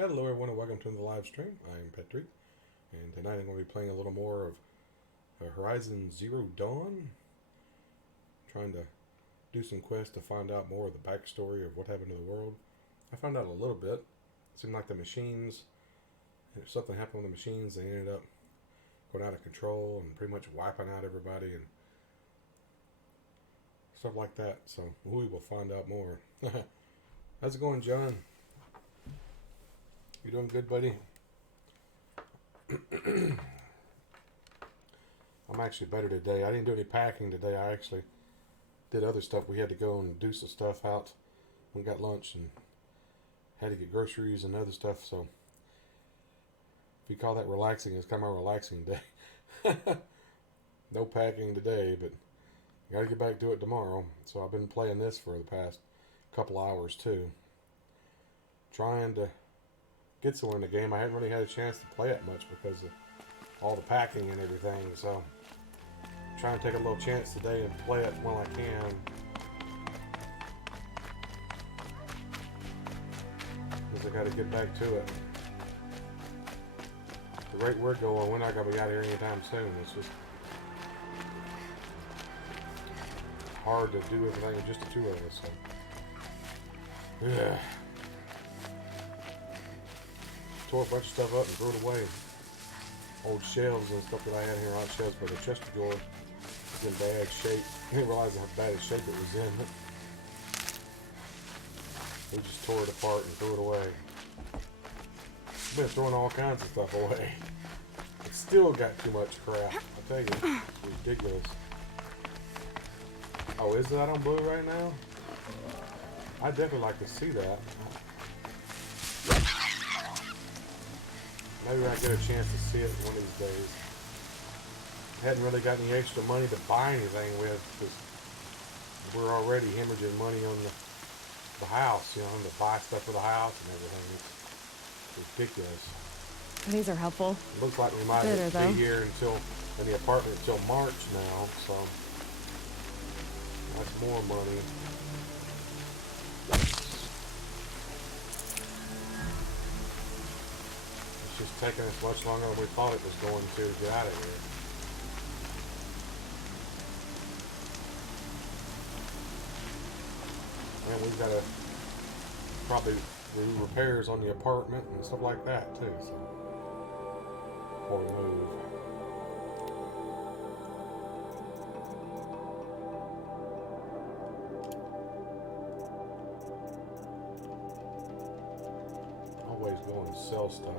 Hello everyone and welcome to the live stream. I'm Petreak, and tonight I'm going to be playing a little more of Horizon Zero Dawn. Trying to do some quests to find out more of the backstory of what happened to the world. I found out a little bit. It seemed like the machines, if something happened with the machines, they ended up going out of control and pretty much wiping out everybody and stuff like that. So we will find out more. How's it going, John? You doing good, buddy? I'm actually better today. I didn't do any packing today. I actually did other stuff. We had to go and do some stuff out. We got lunch and had to get groceries and other stuff. So if you call that relaxing, it's kind of a relaxing day. No packing today, but I got to get back to it tomorrow. So I've been playing this for the past couple hours too. Trying to get somewhere in the game. I haven't really had a chance to play it much because of all the packing and everything, so I'm trying to take a little chance today and play it while I can, because I got to get back to it. The rate we're going, we're not going to be out here anytime soon. It's just hard to do everything with just the two of us, so yeah. Tore a bunch of stuff up and threw it away. Old shelves and stuff that I had here, hot shelves for the chest drawer, was in bad shape. I didn't realize how bad a shape it was in. We just tore it apart and threw it away. I've been throwing all kinds of stuff away. It's still got too much crap. I tell you, it's ridiculous. Oh, is that on blue right now? I'd definitely like to see that. Maybe I get a chance to see it one of these days. Hadn't really got any extra money to buy anything with, because we're already hemorrhaging money on the house, you know, to buy stuff for the house and everything. It's ridiculous. These are helpful. It looks like we might be here in the apartment until March now, so that's more money. Just taking us much longer than we thought it was going to get out of here. And we've got to probably do repairs on the apartment and stuff like that too, so before we move. Always going to sell stuff.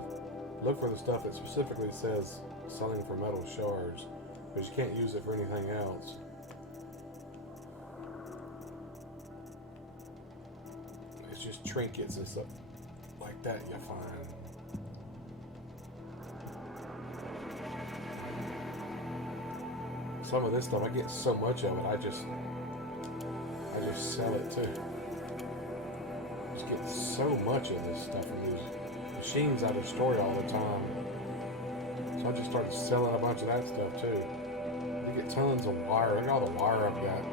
Look for the stuff that specifically says selling for metal shards, because you can't use it for anything else. It's just trinkets and stuff like that you find. Some of this stuff, I get so much of it, I just sell it too. I just get so much of this stuff from these machines I destroy all the time. So I just started selling a bunch of that stuff too. You get tons of wire. Look at all the wire I've got.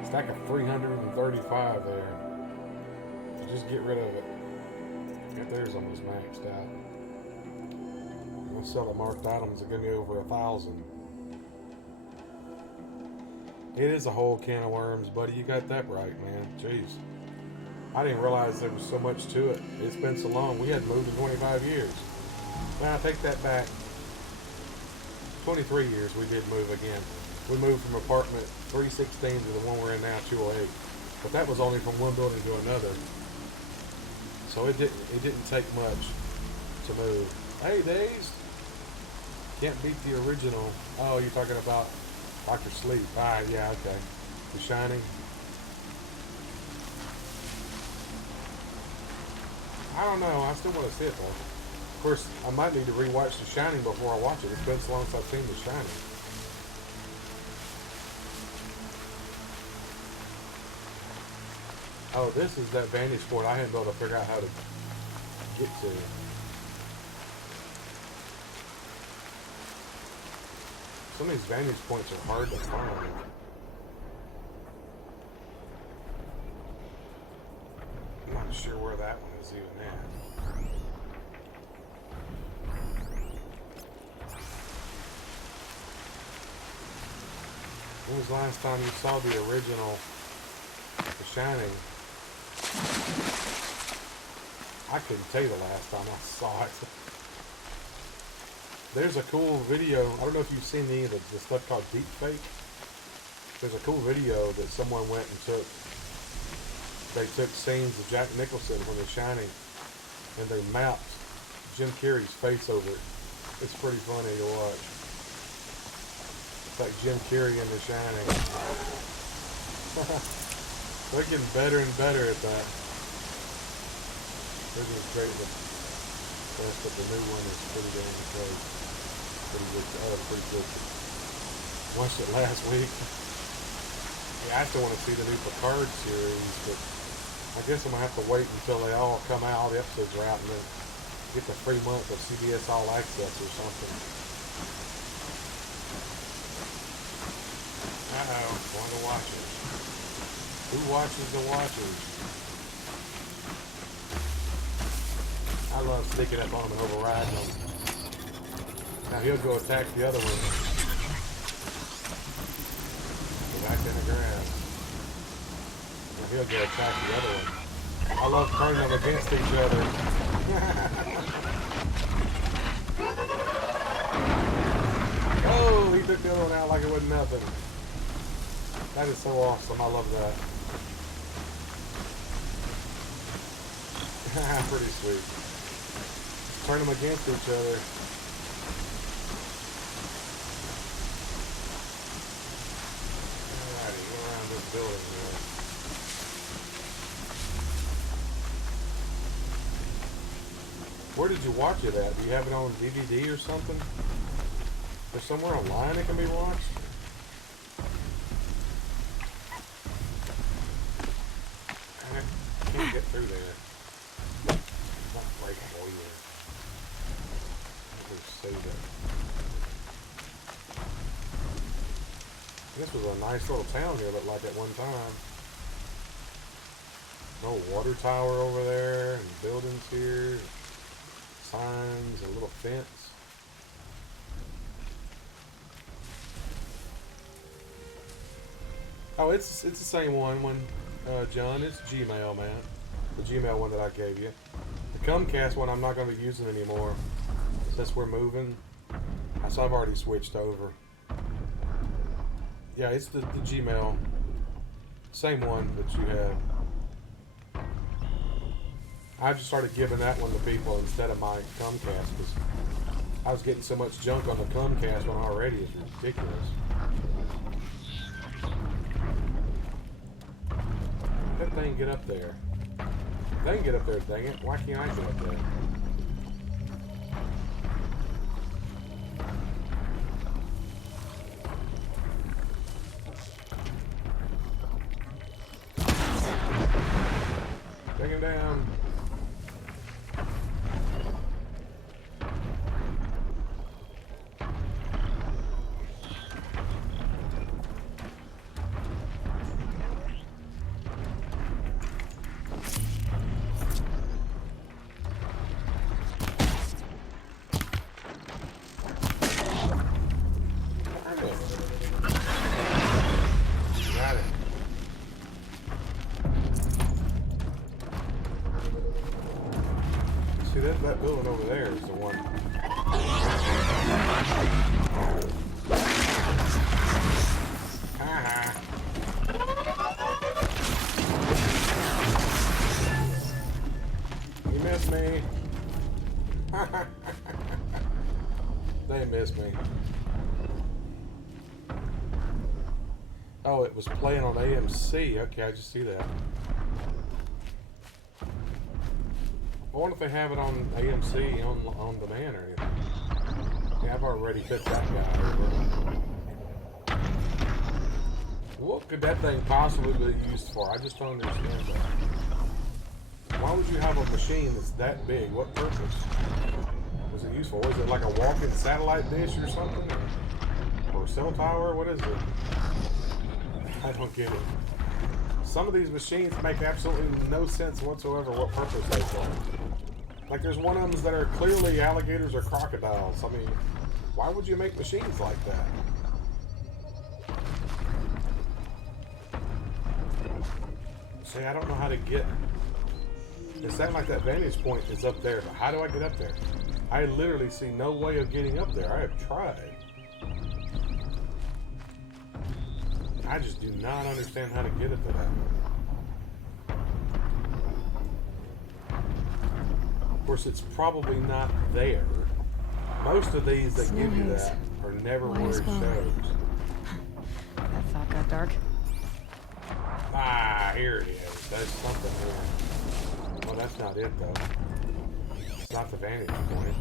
A stack of 335 there. So just get rid of it. That there's almost maxed out. I'm going to sell the marked items that give me over 1,000. It is a whole can of worms, buddy. You got that right, man. Jeez. I didn't realize there was so much to it. It's been so long. We hadn't moved in 25 years. Now, I take that back. 23 years we did move again. We moved from apartment 316 to the one we're in now, 208. But that was only from one building to another. So it didn't take much to move. Hey, Days. Can't beat the original. Oh, you're talking about Dr. Sleep. Ah, yeah, okay. The Shining. I don't know. I still want to see it though. Of course, I might need to rewatch The Shining before I watch it. It's been so long since I've seen The Shining. Oh, this is that vantage point I hadn't been able to figure out how to get to. Some of these vantage points are hard to find. I'm not sure where that one is even at. When was the last time you saw the original The Shining? I couldn't tell you the last time I saw it. There's a cool video. I don't know if you've seen any of the stuff called deepfake. There's a cool video that someone went and took. They took scenes of Jack Nicholson from The Shining, and they mapped Jim Carrey's face over it. It's pretty funny to watch. It's like Jim Carrey in The Shining. They're getting better and better at that. They're doing great with best, but the new one is pretty damn close. Pretty good. Pretty good. Watched it last week. Yeah, I still want to see the new Picard series, but I guess I'm going to have to wait until they all come out, the episodes are out, and then get the free month of CBS All Access or something. Uh-oh, one of the watchers. Who watches the watchers? I love sneaking up on them and overriding them. Now he'll go attack the other one. Go back in the grass. Now he'll go attack the other one. I love turning them against each other. Oh, he took the other one out like it wasn't nothing. That is so awesome. I love that. Pretty sweet. Turn them against each other. Alrighty, go around this building here. Where did you watch it at? Do you have it on DVD or something? There's somewhere online it can be watched? I can't get through there. It's not breakable either. Let's save it. This was a nice little town here, looked like at one time. No water tower over there, and buildings here, signs, a little fence. Oh, it's the same one John. It's Gmail, man. The Gmail one that I gave you. The Comcast one I'm not going to be using anymore since we're moving. So I've already switched over. Yeah, it's the Gmail. Same one that you have. I just started giving that one to people instead of my Comcast because I was getting so much junk on the Comcast one already. It's ridiculous. That thing get up there. They can get up there, dang it. Why can't I get up there? Take him down. That building over there is the one. You missed me. They missed me. Oh, it was playing on AMC. Okay, I just see that. I wonder if they have it on AMC on demand or anything. Yeah, I've already picked that guy over. What could that thing possibly be used for? I just don't understand that. Why would you have a machine that's that big? What purpose was it used for? Was it like a walking satellite dish or something? Or a cell tower? What is it? I don't get it. Some of these machines make absolutely no sense whatsoever what purpose they serve. Like there's one of them that are clearly alligators or crocodiles. I mean, why would you make machines like that? See, I don't know how to get... It sounds like that vantage point is up there, but how do I get up there? I literally see no way of getting up there. I have tried. I just do not understand how to get it to that. Of course, it's probably not there. Most of these that give you that are never where it shows. That thought got dark. Ah, here it is. There's something here. Well, that's not it, though. It's not the vantage point.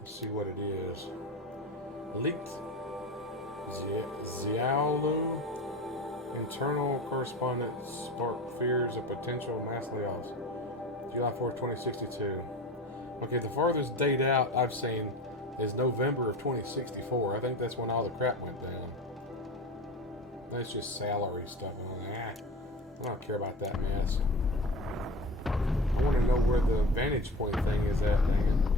Let's see what it is. Leaked Xiaolu internal correspondence spark fears of potential mass layoffs. July 4th, 2062. Okay, the farthest date out I've seen is November of 2064. I think that's when all the crap went down. That's just salary stuff. I don't care about that mess. I want to know where the vantage point thing is at, dang it.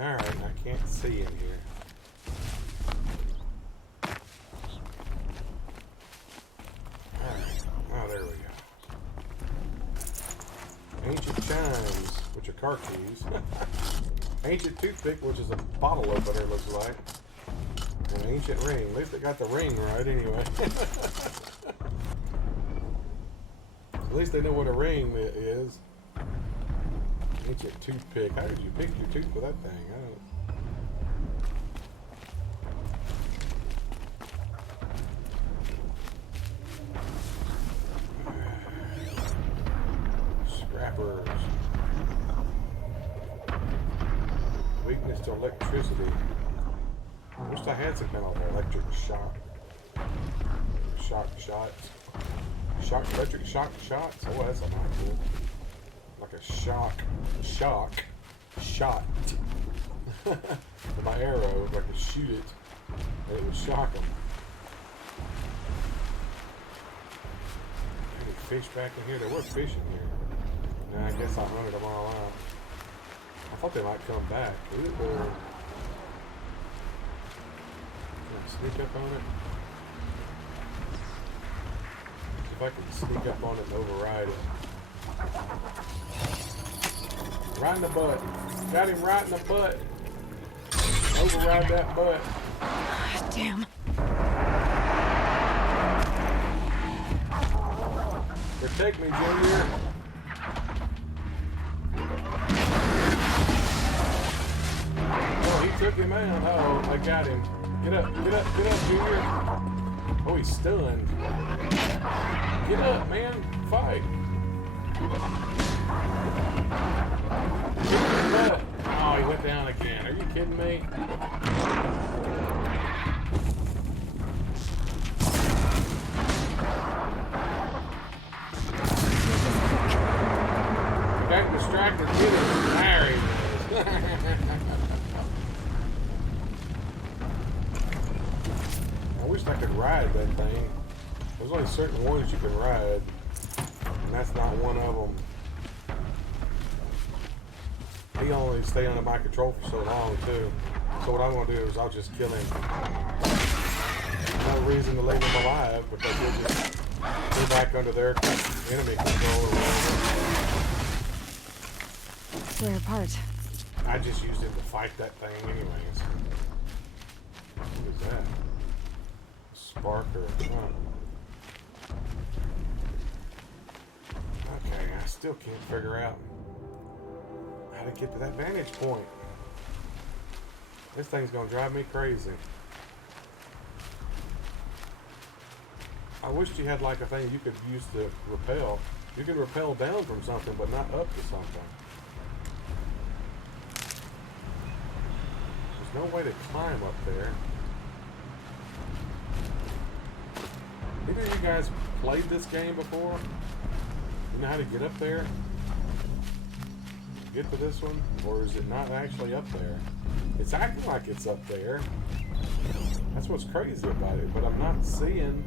Alright, I can't see in here. Alright, oh, there we go. Ancient chimes, which are car keys. Ancient toothpick, which is a bottle opener, looks like. An ancient ring. At least they got the ring right, anyway. At least they know what a ring is. Ancient toothpick. How did you pick your tooth with that thing? I don't. Scrappers. Weakness to electricity. I wish I had some kind of electric shock. Shots. Electric shock shots. Oh, that's not cool. Like a shot. With my arrow, if I could shoot it, and it would shock them. Any fish back in here? There were fish in here. Nah, I guess I hunted them all out. I thought they might come back. Can I sneak up on it? See if I can sneak up on it and override it. Right in the butt. Got him right in the butt. Override that butt. Damn. Protect me, Junior. Oh, he took him out. Oh, I got him. Get up, Junior. Oh, he's stunned. Get up, man. Fight. Oh, he went down again. Are you kidding me? I got distracted. Get him. There he is. I wish I could ride that thing. There's only certain ones you can ride, and that's not one of them. He only stay under my control for so long too. So what I'm gonna do is I'll just kill him. No reason to leave him alive because he'll just go back under their enemy control or whatever. Spare part. I just used him to fight that thing anyways. What is that? Sparker. Huh. Okay, I still can't figure out how to get to that vantage point. This thing's gonna drive me crazy. I wish you had like a thing you could use to rappel. You can rappel down from something, but not up to something. There's no way to climb up there. Either of you guys played this game before? You know how to get up there? Get to this one? Or is it not actually up there? It's acting like it's up there. That's what's crazy about it, but I'm not seeing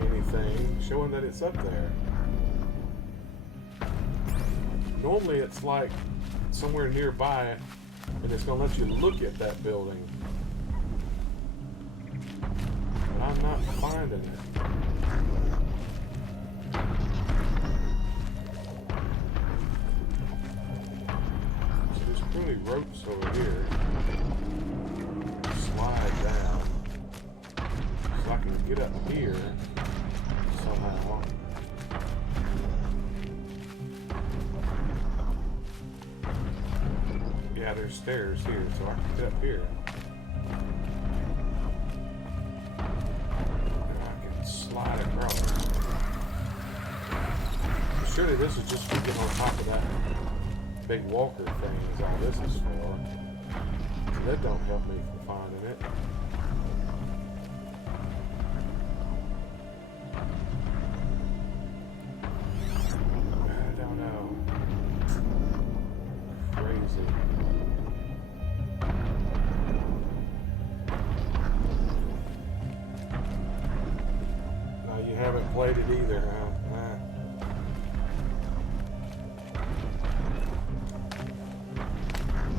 anything showing that it's up there. Normally it's like somewhere nearby, and it's going to let you look at that building. But I'm not finding it. So there's clearly ropes over here. Slide down. So I can get up here somehow. Yeah, there's stairs here, so I can get up here. And I can slide across. Surely this is just to get on top of that big walker thing is all this is for. That don't help me from finding it. I don't know. Crazy. No, you haven't played it either, huh?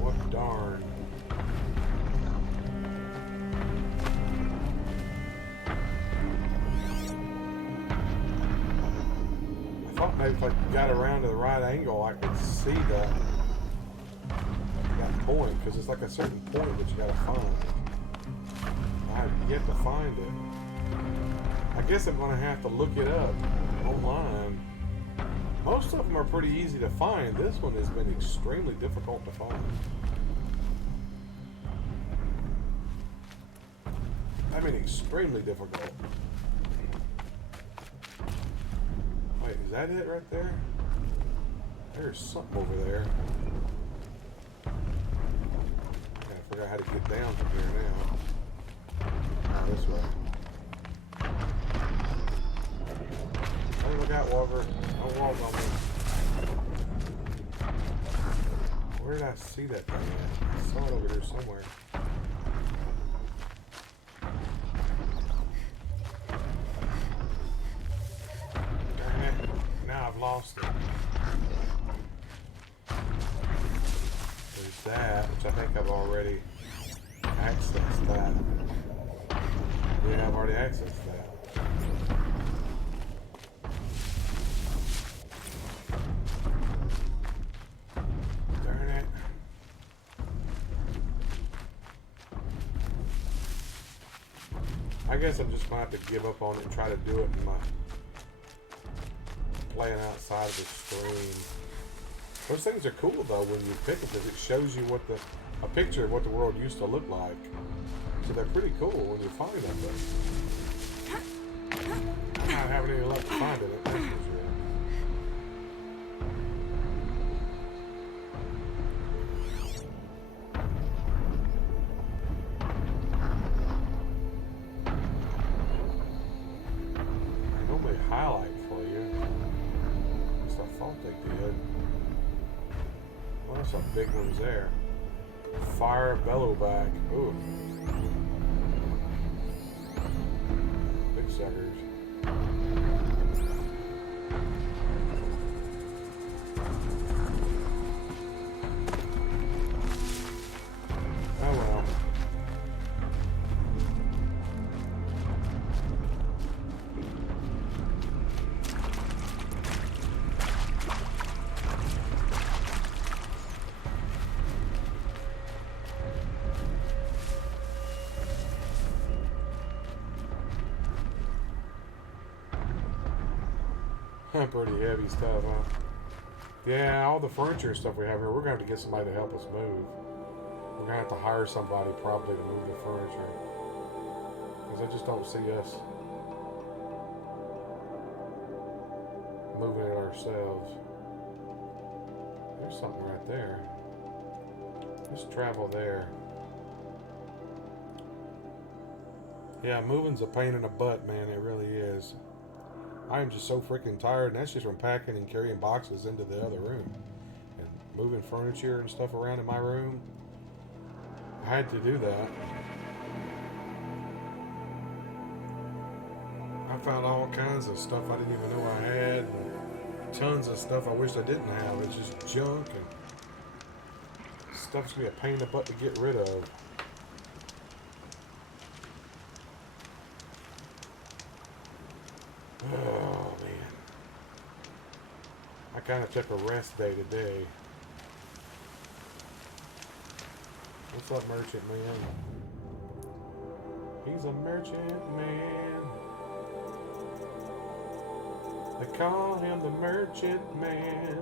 What darn. I thought maybe if I got around to the right angle, I could see that point, because it's like a certain point that you gotta find. I have yet to find it. I guess I'm gonna have to look it up online. Most of them are pretty easy to find. This one has been extremely difficult to find. I mean, extremely difficult. Wait, is that it right there? There's something over there. I gotta figure out how to get down from here now. Oh, this way. Hey, look out, Walker. Don't walk on me. Where did I see that thing at? I saw it over here somewhere. Darn it. Now I've lost it. There's that, which I think I've already accessed that. Yeah, I've already accessed that. Darn it. I guess I'm just going to have to give up on it and try to do it in my playing outside of the stream. Those things are cool though when you pick them because it shows you what a picture of what the world used to look like. So they're pretty cool when you find them. I'm not having any luck finding it. That's for sure. They normally highlight for you. At least I thought they did. Well, there's some big ones there. Fire bellowback. Ooh. Big suckers. Oh well. Pretty heavy stuff, huh? Yeah, all the furniture and stuff we have here, we're going to have to get somebody to help us move. We're going to have to hire somebody probably to move the furniture. Because I just don't see us moving it ourselves. There's something right there. Let's travel there. Yeah, moving's a pain in the butt, man. It really is. I am just so freaking tired, and that's just from packing and carrying boxes into the other room. And moving furniture and stuff around in my room. I had to do that. I found all kinds of stuff I didn't even know I had. And tons of stuff I wish I didn't have. It's just junk. And stuff's gonna be a pain in the butt to get rid of. Oh man. I kind of took a rest day today. What's up, merchant man? He's a merchant man. They call him the merchant man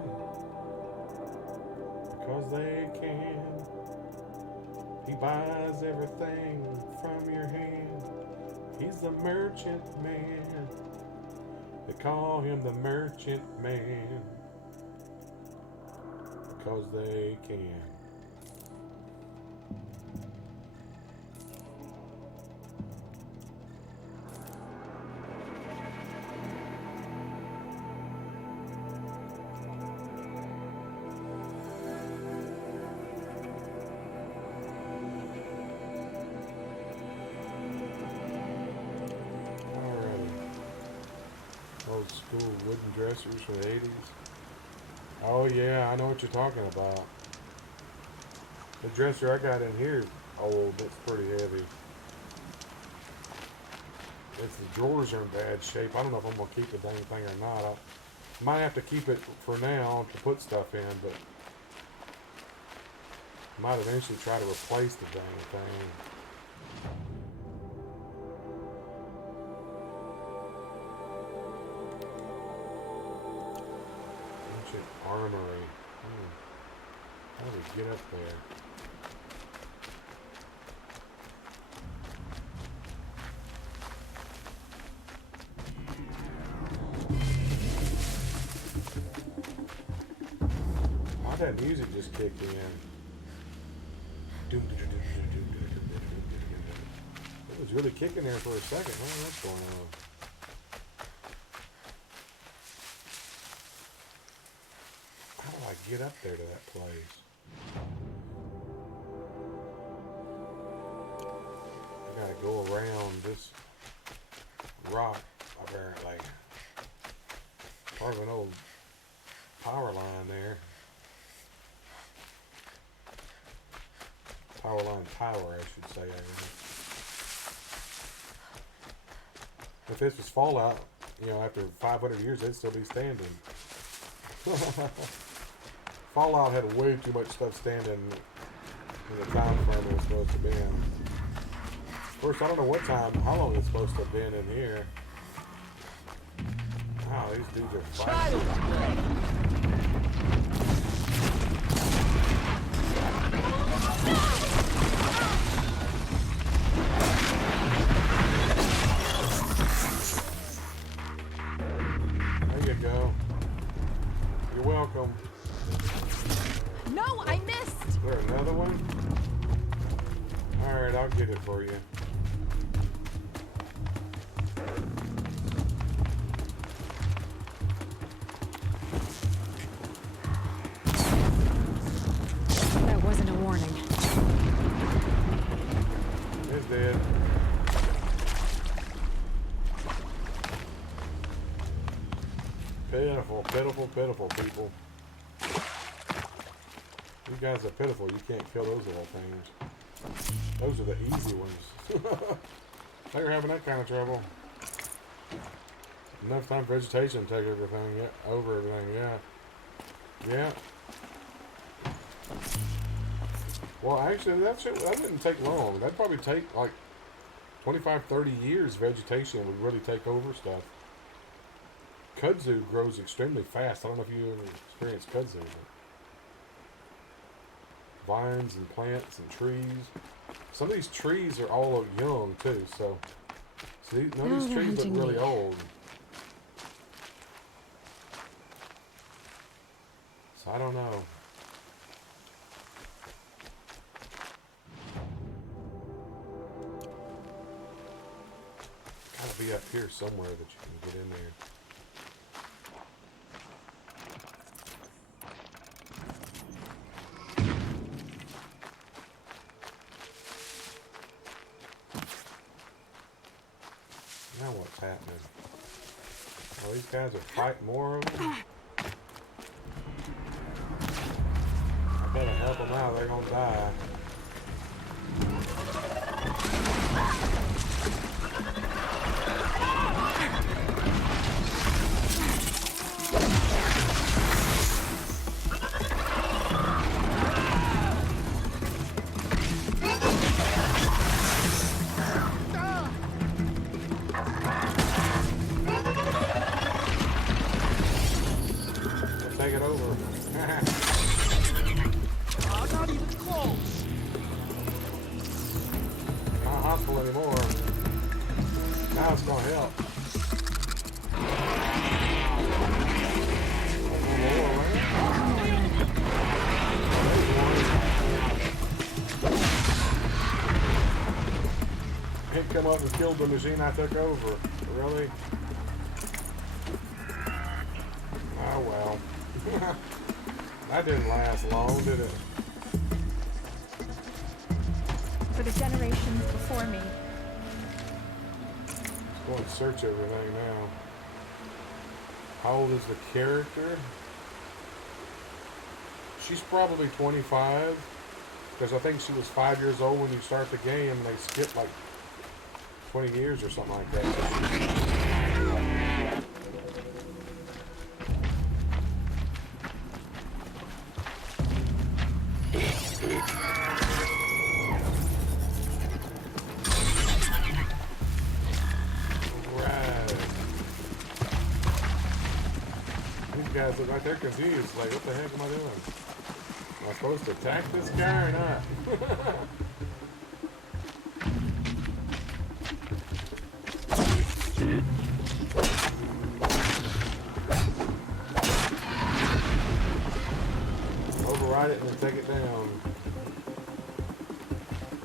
because they can. He buys everything from your hand. He's the merchant man. They call him the merchant man because they can. Old school wooden dressers from the 80s. Oh yeah, I know what you're talking about. The dresser I got in here is old, it's pretty heavy. It's the drawers are in bad shape. I don't know if I'm gonna keep the dang thing or not. I might have to keep it for now to put stuff in, but I might eventually try to replace the dang thing. Armory. How do we get up there? Why that music just kicked in? It was really kicking there for a second. I don't know what's going on. Get up there to that place. I gotta go around this rock, apparently. Part of an old power line there. Power line tower, I should say. If this was Fallout, you know, after 500 years, they'd still be standing. Fallout had way too much stuff standing in the time frame it was supposed to be in. Of course, I don't know how long it's supposed to have been in here. Wow, these dudes are fighting. There you go. You're welcome. No, I missed! Is there another one? Alright, I'll get it for you. That wasn't a warning. It's dead. Pitiful, pitiful, pitiful, people. You guys are pitiful. You can't kill those little things. Those are the easy ones. They're having that kind of trouble. Enough time for vegetation to take everything, yeah, over everything, yeah. Yeah. Well, actually, that wouldn't take long. That'd probably take like 25, 30 years. Vegetation would really take over stuff. Kudzu grows extremely fast. I don't know if you ever experienced kudzu. But vines and plants and trees. Some of these trees are all young too. So none of these trees look really old. So I don't know. Gotta be up here somewhere that you can get in there. Now what's happening? Oh, these guys are fighting more of them? I bet I Help them out, they're gonna die. Take it over. Not even close. Not hostile anymore. Now it's gonna help. It come up and killed the machine I took over. Really? Oh well. That didn't last long, did it? For the generations before me. Let's go and search everything now. How old is the character? She's probably 25. Because I think she was 5 years old when you start the game. And they skip like 20 years or something like that. Guys look like they're confused. Like, what the heck am I doing? Am I supposed to attack this guy or not? Override it and then take it down.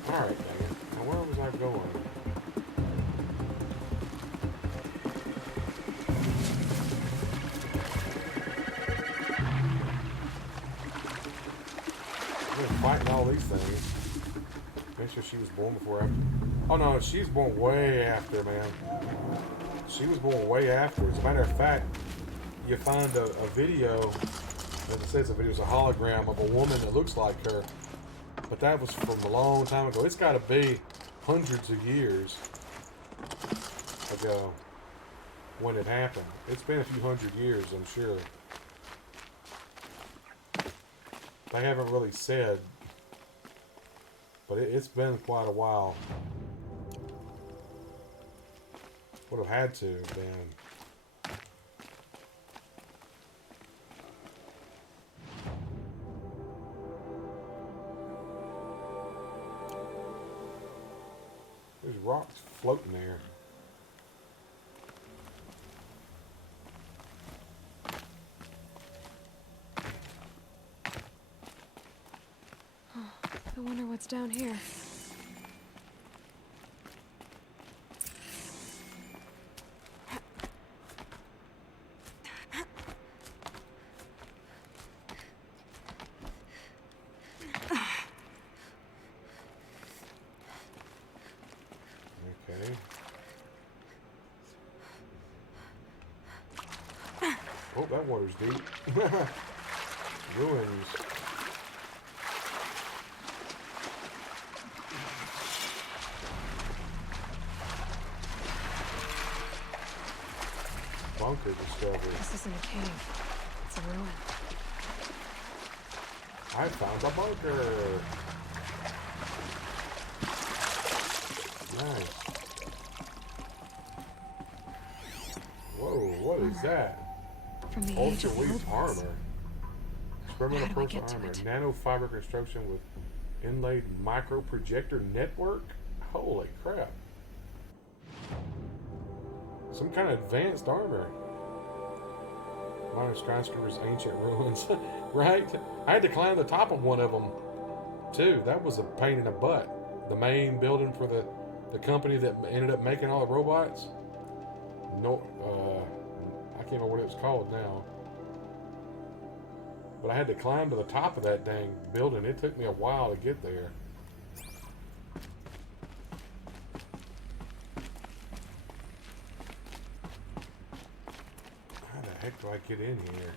Alright, dang it. Now where was I going? Fighting all these things. Make sure she was born before after. Oh no, she's born way after, man. She was born way after. As a matter of fact, you find a video, as it says, the video is a hologram of a woman that looks like her. But that was from a long time ago. It's got to be hundreds of years ago when it happened. It's been a few hundred years, I'm sure. They haven't really said, but it's been quite a while. Would have had to have been. There's rocks floating there. I wonder what's down here. Okay. Oh, that water's deep. Ruins. Bunker discovered. This isn't a cave. It's a ruin. I found a bunker. Nice. Whoa, what is that? From the age Ultra of the weak old ones. armor. Experimental How do we personal get to armor. it? Nanofiber construction with inlaid micro projector network. Holy crap. Some kind of advanced armor. Modern skyscrapers, ancient ruins. Right? I had to climb the top of one of them, too. That was a pain in the butt. The main building for the company that ended up making all the robots. No, I can't remember what it was called now. But I had to climb to the top of that dang building. It took me a while to get there. How the heck do I get in here?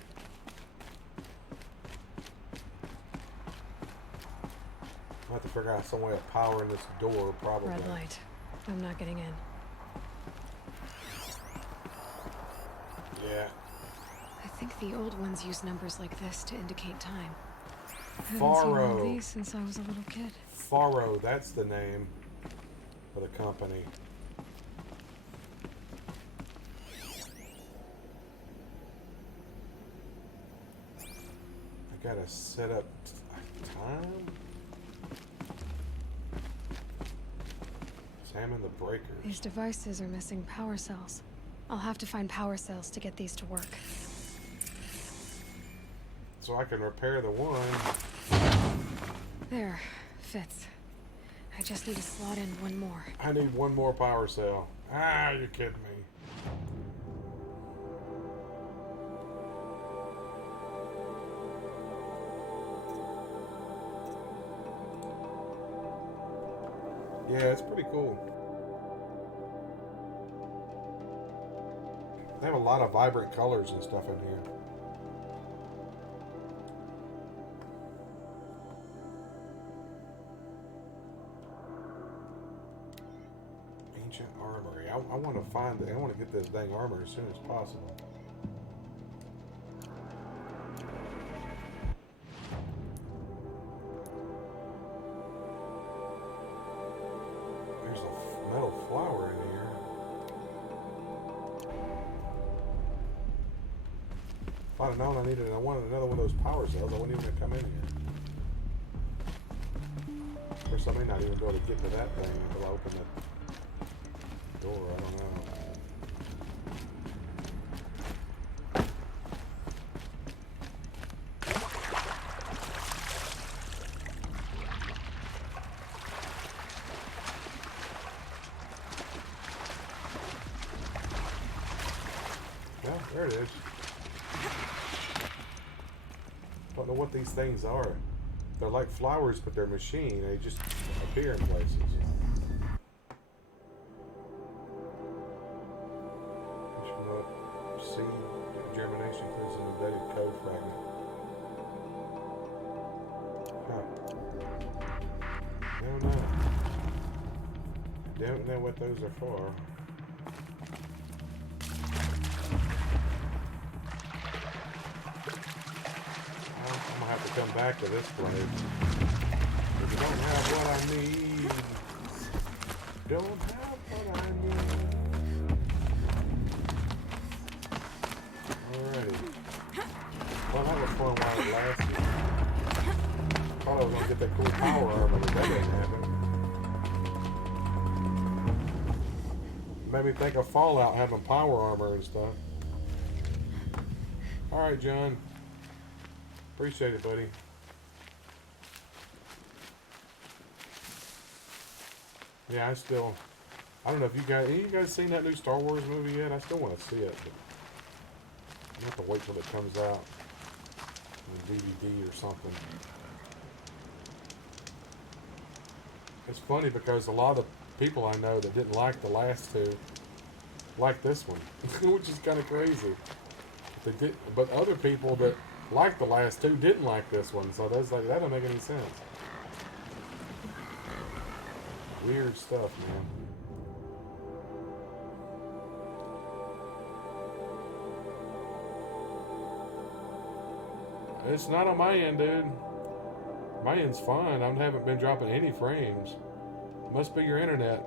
have to figure out some way of powering this door, probably. Red light. I'm not getting in. Yeah. I think the old ones use numbers like this to indicate time. I haven't seen one of Faro. these since I was a little kid. Faro, that's the name for the company. I gotta set up time. Examine the breakers. These devices are missing power cells. I'll have to find power cells to get these to work. So I can repair the one. There. Fits. I just need to slot in one more. I need one more power cell. Ah, you're kidding me. Yeah, it's pretty cool. They have a lot of vibrant colors and stuff in here. Ancient armory. I want to find it. I want to get this dang armor as soon as possible. There's a metal flower in here. If I'd have known I wanted another one of those power cells, I wouldn't even have come in here. Of course, I may not even be able to get to that thing until I open that door. I don't know. Well, there it is. Don't know what these things are. They're like flowers, but they're machine. They just appear in places. Seed germination proves an embedded code fragment. Huh. Don't know. Don't know what those are for. I'm gonna have to come back to this place. If you don't have what I need. Don't have what I need. Alrighty. Well, that was fun while it lasted. Thought I was gonna get that cool power armor, but that didn't happen. Made me think of Fallout having power armor and stuff. Alright, John. Appreciate it, buddy. Yeah, I don't know if any of you guys seen that new Star Wars movie yet? I still want to see it, but I have to wait till it comes out on DVD or something. It's funny because a lot of people I know that didn't like the last two like this one, which is kind of crazy. But other people that liked the last two didn't like this one, so that's like that don't make any sense. Weird stuff, man. It's not on my end, dude. My end's fine. I haven't been dropping any frames. Must be your internet.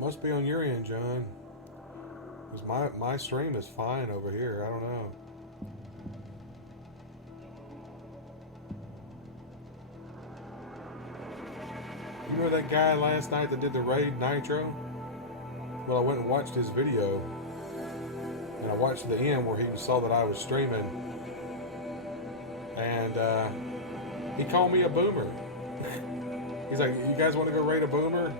Must be on your end, John. Because my stream is fine over here. I don't know. You know that guy last night that did the raid Nitro? Well, I went and watched his video. And I watched the end where he saw that I was streaming. And he called me a boomer. He's like, you guys want to go raid a boomer?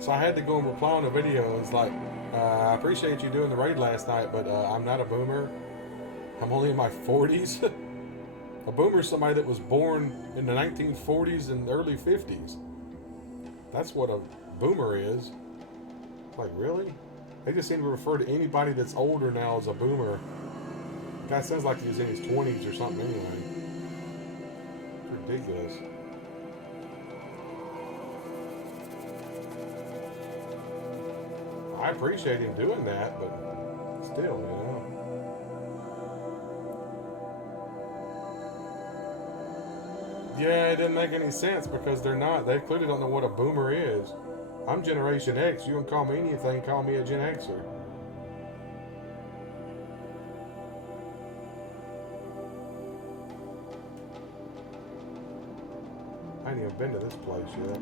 So I had to go and reply on the video. It's like, I appreciate you doing the raid last night, but I'm not a boomer. I'm only in my 40s. A boomer is somebody that was born in the 1940s and early 50s. That's what a boomer is. Like, really? They just seem to refer to anybody that's older now as a boomer. The guy sounds like he's in his 20s or something anyway. It's ridiculous. I appreciate him doing that, but still, you know. Yeah, it didn't make any sense because they're not. They clearly don't know what a boomer is. I'm Generation X. You can call me anything, call me a Gen Xer. I ain't even been to this place yet.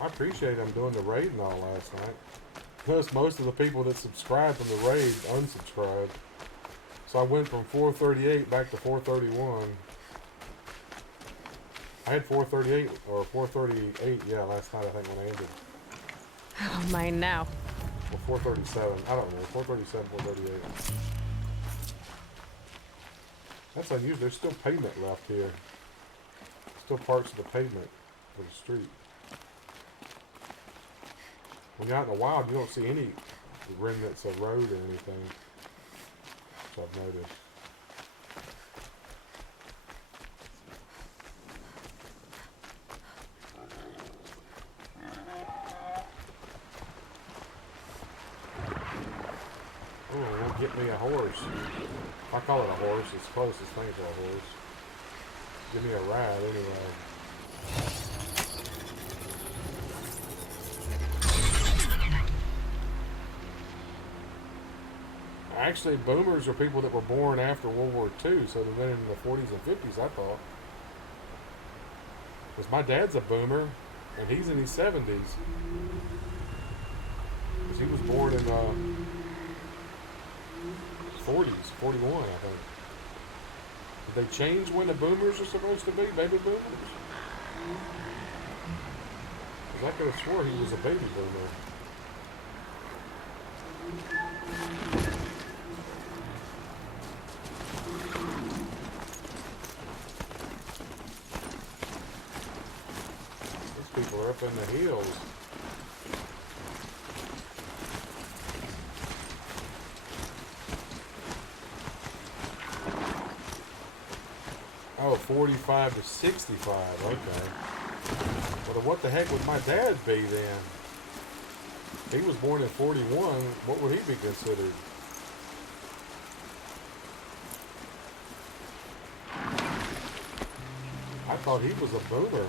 I appreciate them doing the raid and all last night. Plus, most of the people that subscribed from the raid unsubscribed. So I went from 438 back to 431. I had 438 or 438, yeah, last night I think when I ended. Oh, mine now. Well, 437. I don't know. 437, 438. That's unusual. There's still pavement left here. Still parts of the pavement for the street. When you're out in the wild, you don't see any remnants of road or anything. Which I've noticed. Oh, well, get me a horse. I call it a horse. It's the closest thing to a horse. Give me a ride anyway. Actually, boomers are people that were born after World War II, so they've been in the 40s and 50s, I thought. Because my dad's a boomer, and he's in his 70s. Because he was born in the 40s, 41, I think. Did they change when the boomers are supposed to be, baby boomers? Because I could have swore he was a baby boomer. People are up in the hills. Oh, 45 to 65. Okay. Well, what the heck would my dad be then? He was born in 41. What would he be considered? I thought he was a boomer.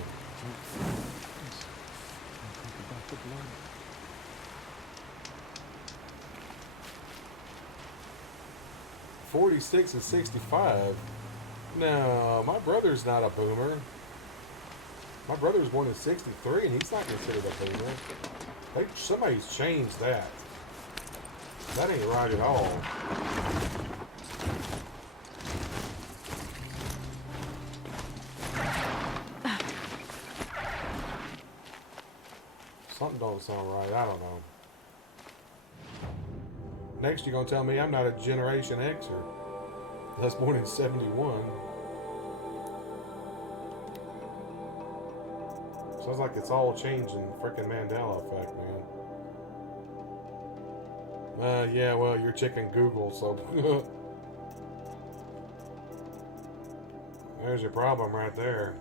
46 and 65. No, my brother's not a boomer. My brother was born in 63 and he's not considered a boomer. Somebody's changed that. That ain't right at all. Something don't sound right. I don't know. Next, you're going to tell me I'm not a Generation Xer. That's born in 71. Sounds like it's all changing. Freaking Mandela effect, man. Yeah, well, you're checking Google, so... There's your problem right there.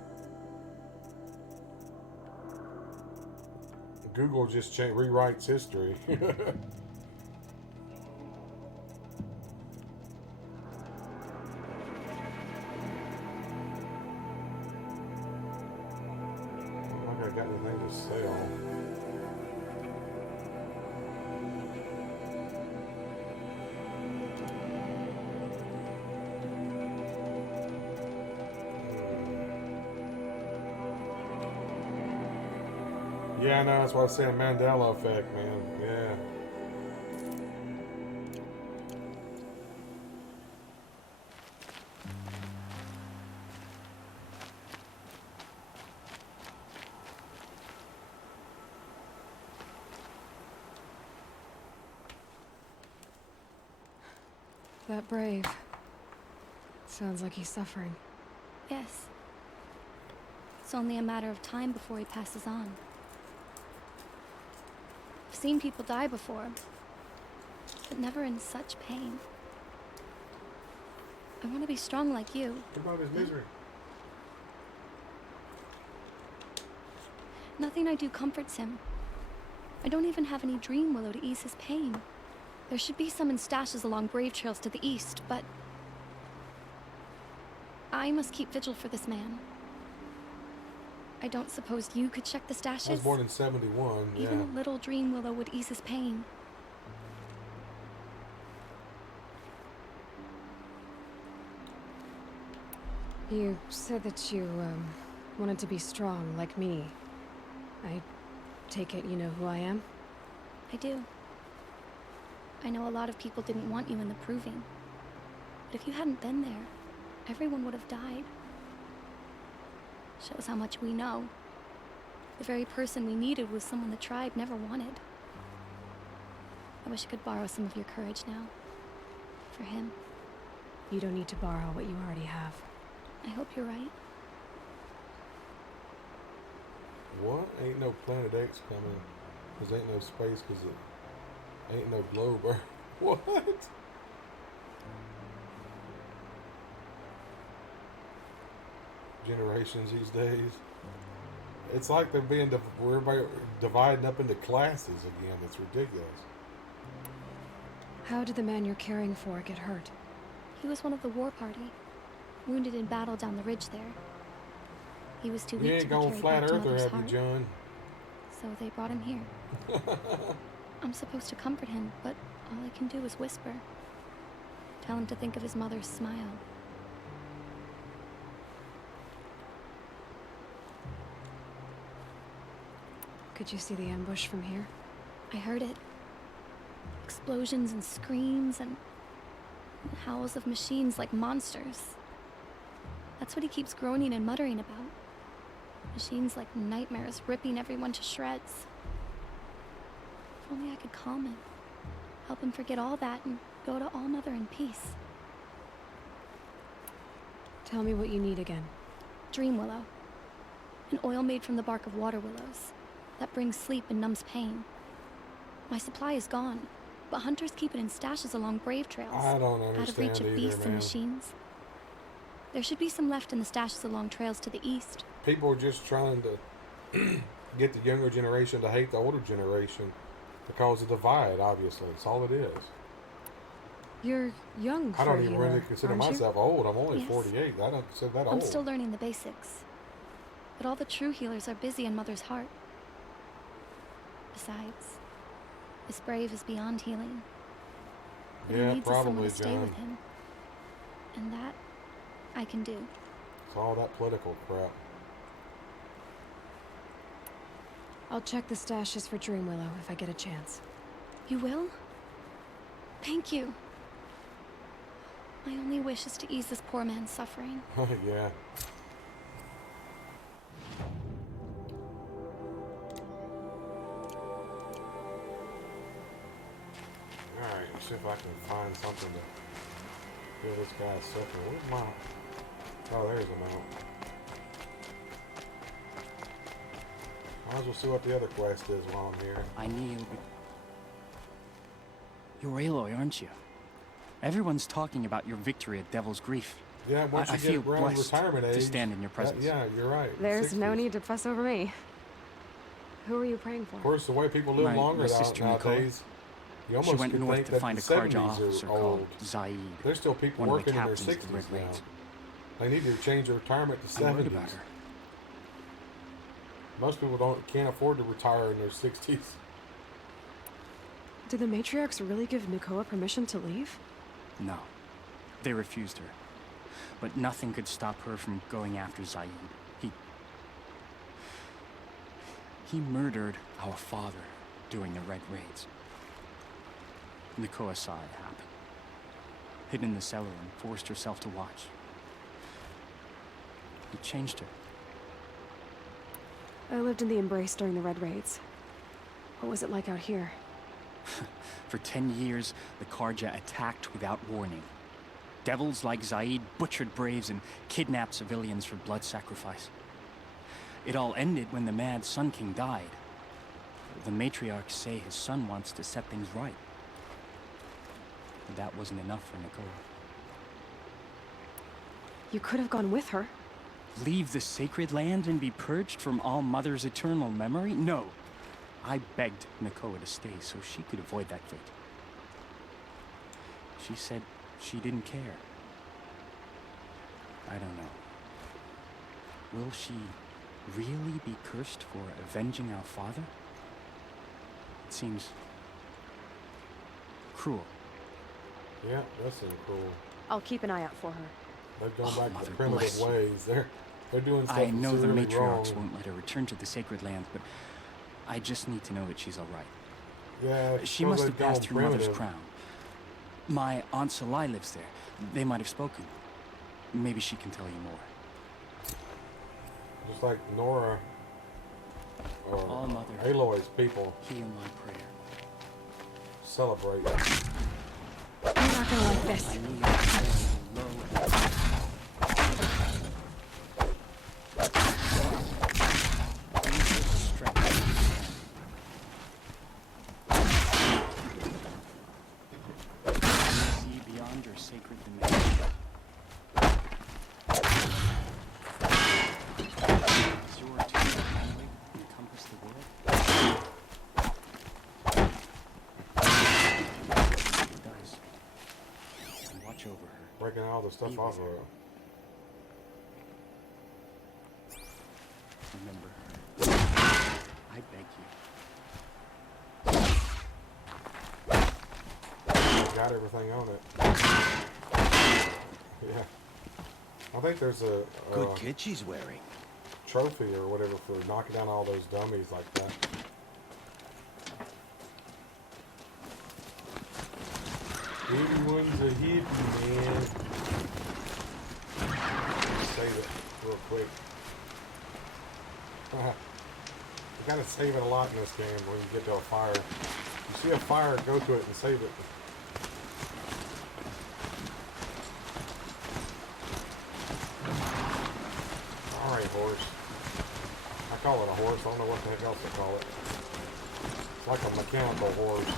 Google just rewrites history. I got anything to sell. Yeah, I know, that's why I was saying Mandela effect, man. Yeah. That brave. Sounds like he's suffering. Yes. it's only a matter of time before he passes on. I've seen people die before, but never in such pain. I want to be strong like you. What about his misery? Nothing I do comforts him. I don't even have any dream willow to ease his pain. There should be some in stashes along brave trails to the east, but I must keep vigil for this man. I don't suppose you could check the stashes? I was born in 71, Even a little dream willow would ease his pain. You said that you, wanted to be strong, like me. I take it you know who I am? I do. I know a lot of people didn't want you in the proving. But if you hadn't been there, everyone would have died. Shows how much we know. The very person we needed was someone the tribe never wanted. I wish I could borrow some of your courage now. For him. You don't need to borrow what you already have. I hope you're right. What? Ain't no Planet X coming. Cause ain't no space, cause it ain't no globe. Or what? Generations these days. It's like they're being we're dividing up into classes again. It's ridiculous. How did the man you're caring for get hurt? He was one of the war party. Wounded in battle down the ridge there. He was too You weak to ain't be going carried flat back to earther, Mother's have you, heart. John? So they brought him here. I'm supposed to comfort him, but all I can do is whisper. Tell him to think of his mother's smile. Could you see the ambush from here? I heard it. Explosions and screams and howls of machines like monsters. That's what he keeps groaning and muttering about. Machines like nightmares ripping everyone to shreds. If only I could calm him. Help him forget all that and go to All Mother in peace. Tell me what you need again. Dream willow. An oil made from the bark of water willows. That brings sleep and numbs pain. My supply is gone, but hunters keep it in stashes along brave trails. I don't out of understand reach of either, beasts and man. machines. There should be some left in the stashes along trails to the east. People are just trying to get the younger generation to hate the older generation because of the divide, obviously. That's all it is. You're young for I don't a even healer, really consider aren't you? myself old. I'm only Yes. 48. I don't consider that I'm old. still learning the basics. But all the true healers are busy in Mother's heart. Besides, this brave is beyond healing. What Yeah, he needs is someone probably, to stay John. with him. And that, I can do. It's all that political crap. I'll check the stashes for Dream Willow if I get a chance. You will? Thank you. My only wish is to ease this poor man's suffering. Yeah. Alright, let's see if I can find something to feel this guy's suffering. Where's my... Oh, there's a mount. Might as well see what the other quest is while I'm here. I knew. You're Aloy, aren't you? Everyone's talking about your victory at Devil's Grief. Yeah, once I you feel get around blessed retirement age... to stand in your presence. Yeah, you're right. There's no 60s. need to fuss over me. Who are you praying for? Of course, the way people live My longer sister nowadays, you almost She went could north think to that find a the Karja 70s officer are called old. Zaid. There's still people one of the working in their captains of the 60s Red now. Raids. They need to change their retirement to I'm worried 70s. about her. Most people can't afford to retire in their 60s. Did the matriarchs really give Nakoa permission to leave? No, they refused her. But nothing could stop her from going after Zaid. He murdered our father during the Red Raids. Nakoa saw it happen. Hid in the cellar and forced herself to watch. It changed her. I lived in the Embrace during the Red Raids. What was it like out here? For 10 years, the Karja attacked without warning. Devils like Zaid butchered braves and kidnapped civilians for blood sacrifice. It all ended when the mad Sun King died. The matriarchs say his son wants to set things right. But that wasn't enough for Nakoa. You could have gone with her. Leave the sacred land and be purged from All Mother's eternal memory? No. I begged Nakoa to stay so she could avoid that fate. She said she didn't care. I don't know. Will she really be cursed for avenging our father? It seems cruel. Yeah, that seems cool. I'll keep an eye out for her. They've gone Oh, back to Mother the primitive bless you. ways. They're doing stuff I know that's the really matriarchs wrong. won't let her return to the sacred lands, but I just need to know that she's all right. Yeah, She because must they've have passed gone through Mother's primitive. crown. My Aunt Salai lives there. They might have spoken. Maybe she can tell you more. Just like Nora or All Mother, Aloy's people heal my prayer. celebrate. You're not gonna like this. My knees are low. See beyond your sacred domain. Does your eternal family encompass the world? It does. And watch over her. Breaking all the stuff Be off with of her. her. Remember her. I beg you. Got everything on it. Yeah. I think there's a Good kid she's wearing. trophy or whatever for knocking down all those dummies like that. Everyone's a hippie, man. Save it real quick. You gotta save it a lot in this game when you get to a fire. You see a fire, go to it and save it. Alright, horse. I call it a horse. I don't know what the heck else to call it. It's like a mechanical horse.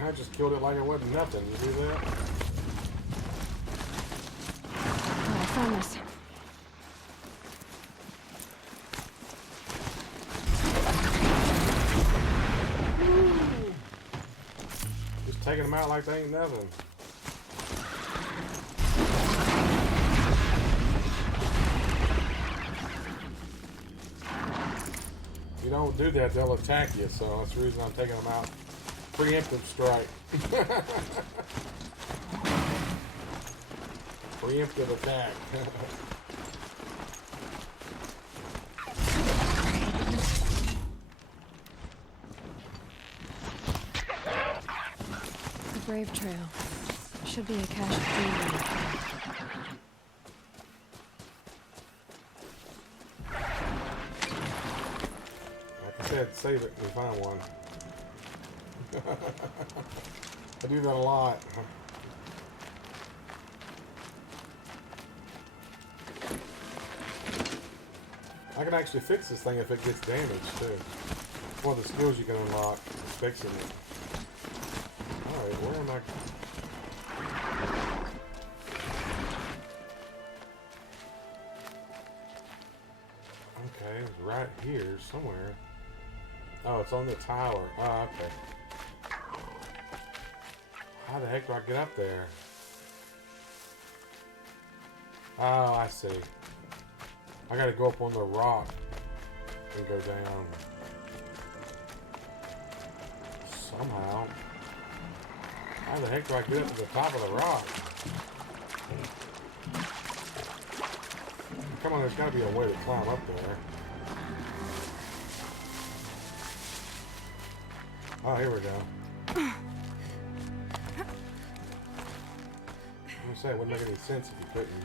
I just killed it like it wasn't nothing. You do that? Oh, I found this. Just taking them out like they ain't nothing. If you don't do that, they'll attack you. So that's the reason I'm taking them out. Preemptive strike. Preemptive attack. The Brave Trail. Should be a cache of food. Like I said, save it when you find one. I do that a lot. I can actually fix this thing if it gets damaged too. It's one of the skills you can unlock is fixing it. Alright, where am I? Okay, it's right here somewhere. Oh, it's on the tower. Oh, okay. How the heck do I get up there? Oh, I see. I gotta go up on the rock and go down. Somehow. How the heck do I get up to the top of the rock? Come on, there's gotta be a way to climb up there. Oh, here we go. saying it wouldn't make any sense if you couldn't.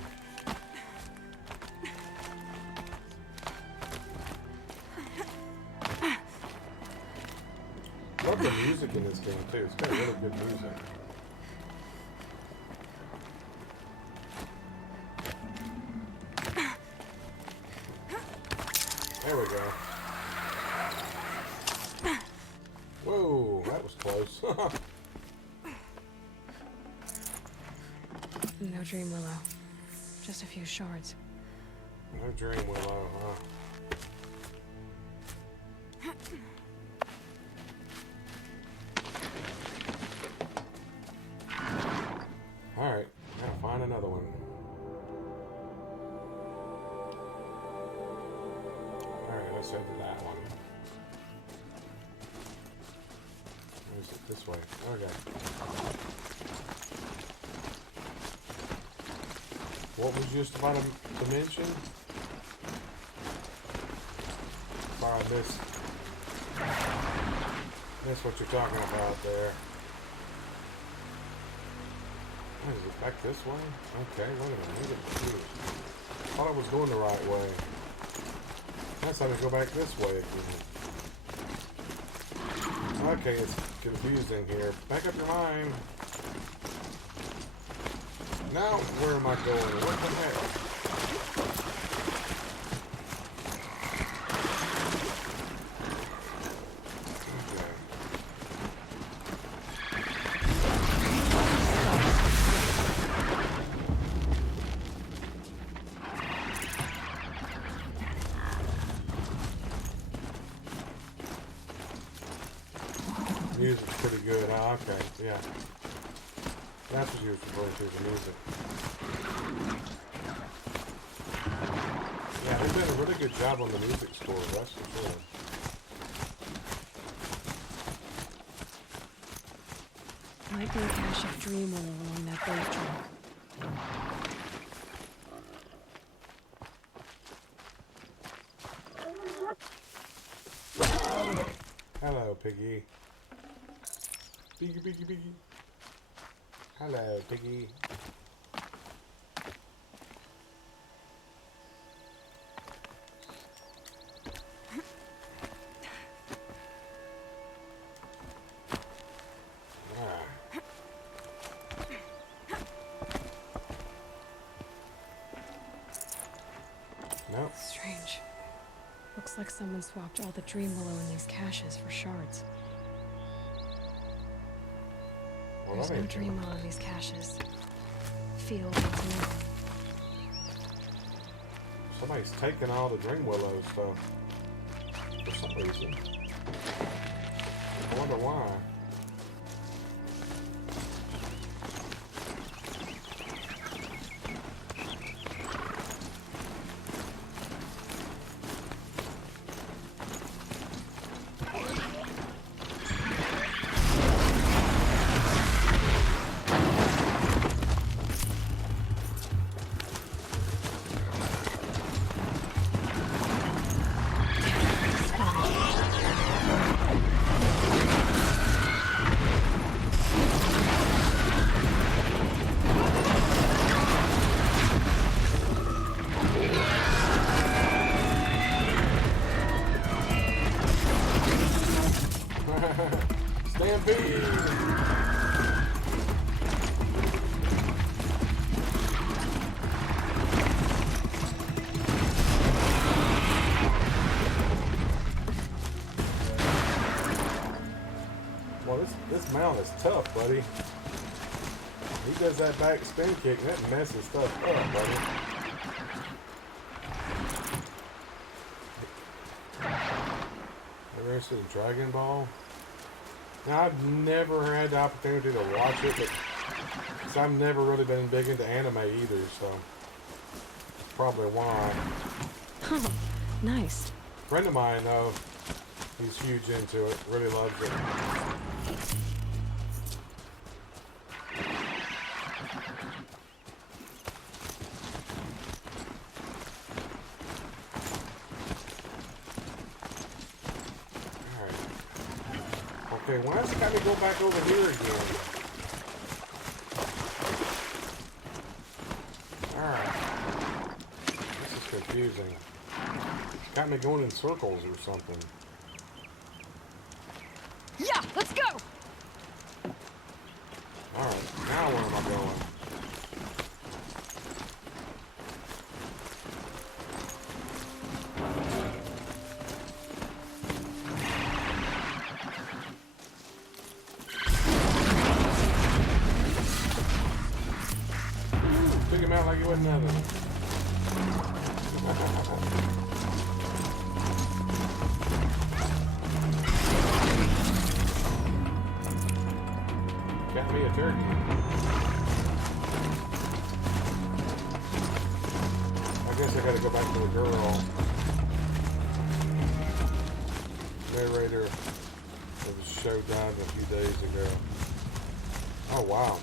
Love the music in this game too. It's got really good music. There we go. Whoa, that was close. No dream willow. Just a few shards. No dream willow, huh? Alright, gotta find another one. Alright, let's head to that one. Where is it? This way. Okay. What was you just about to mention? Sorry, I missed what you're talking about there. What is it, back this way? Okay, wait a minute. I'm getting confused. I thought I was going the right way. I decided to go back this way again. Okay, it's confusing here. Make up your mind. Now, where am I going? What the heck? Music's pretty good. Oh, okay, yeah. That's what you were referring to, the music. Yeah, they did a really good job on the music score, that's for sure. Might be a cache of dream willow along that grave trunk. Hello, Piggy. Piggy, Piggy, Piggy. Hello, Piggy. Nope. Strange. Looks like someone swapped all the dream willow in these caches for shards. Well, There's that no ain't dream good. willow in these caches. Feel what's new. Somebody's taking all the dream willow stuff for some reason. I wonder why. Stampede! Well, this mount is tough, buddy. He does that back spin kick, and that messes stuff up, buddy. Ever interested in Dragon Ball? Now, I've never had the opportunity to watch it, but cause I've never really been big into anime either, so that's probably why. Oh, nice. A friend of mine, though, he's huge into it, really loves it. Okay, why does it got me go back over here again? confusing. Got me going in circles or something. Yeah, let's go! Alright, now where am I going? Took him out like he wasn't nothing. Got me a turkey. I guess I gotta go back to the girl. Narrator of the show died a few days ago. Oh wow.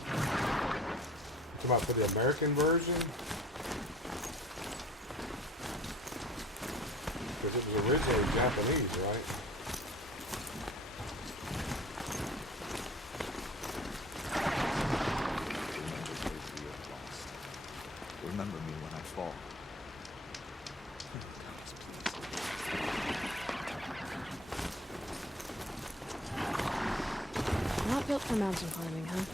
Come out for the American version? Because it was originally Japanese, right? Remember me when I fall. Guys, please. Not built for mountain climbing, huh?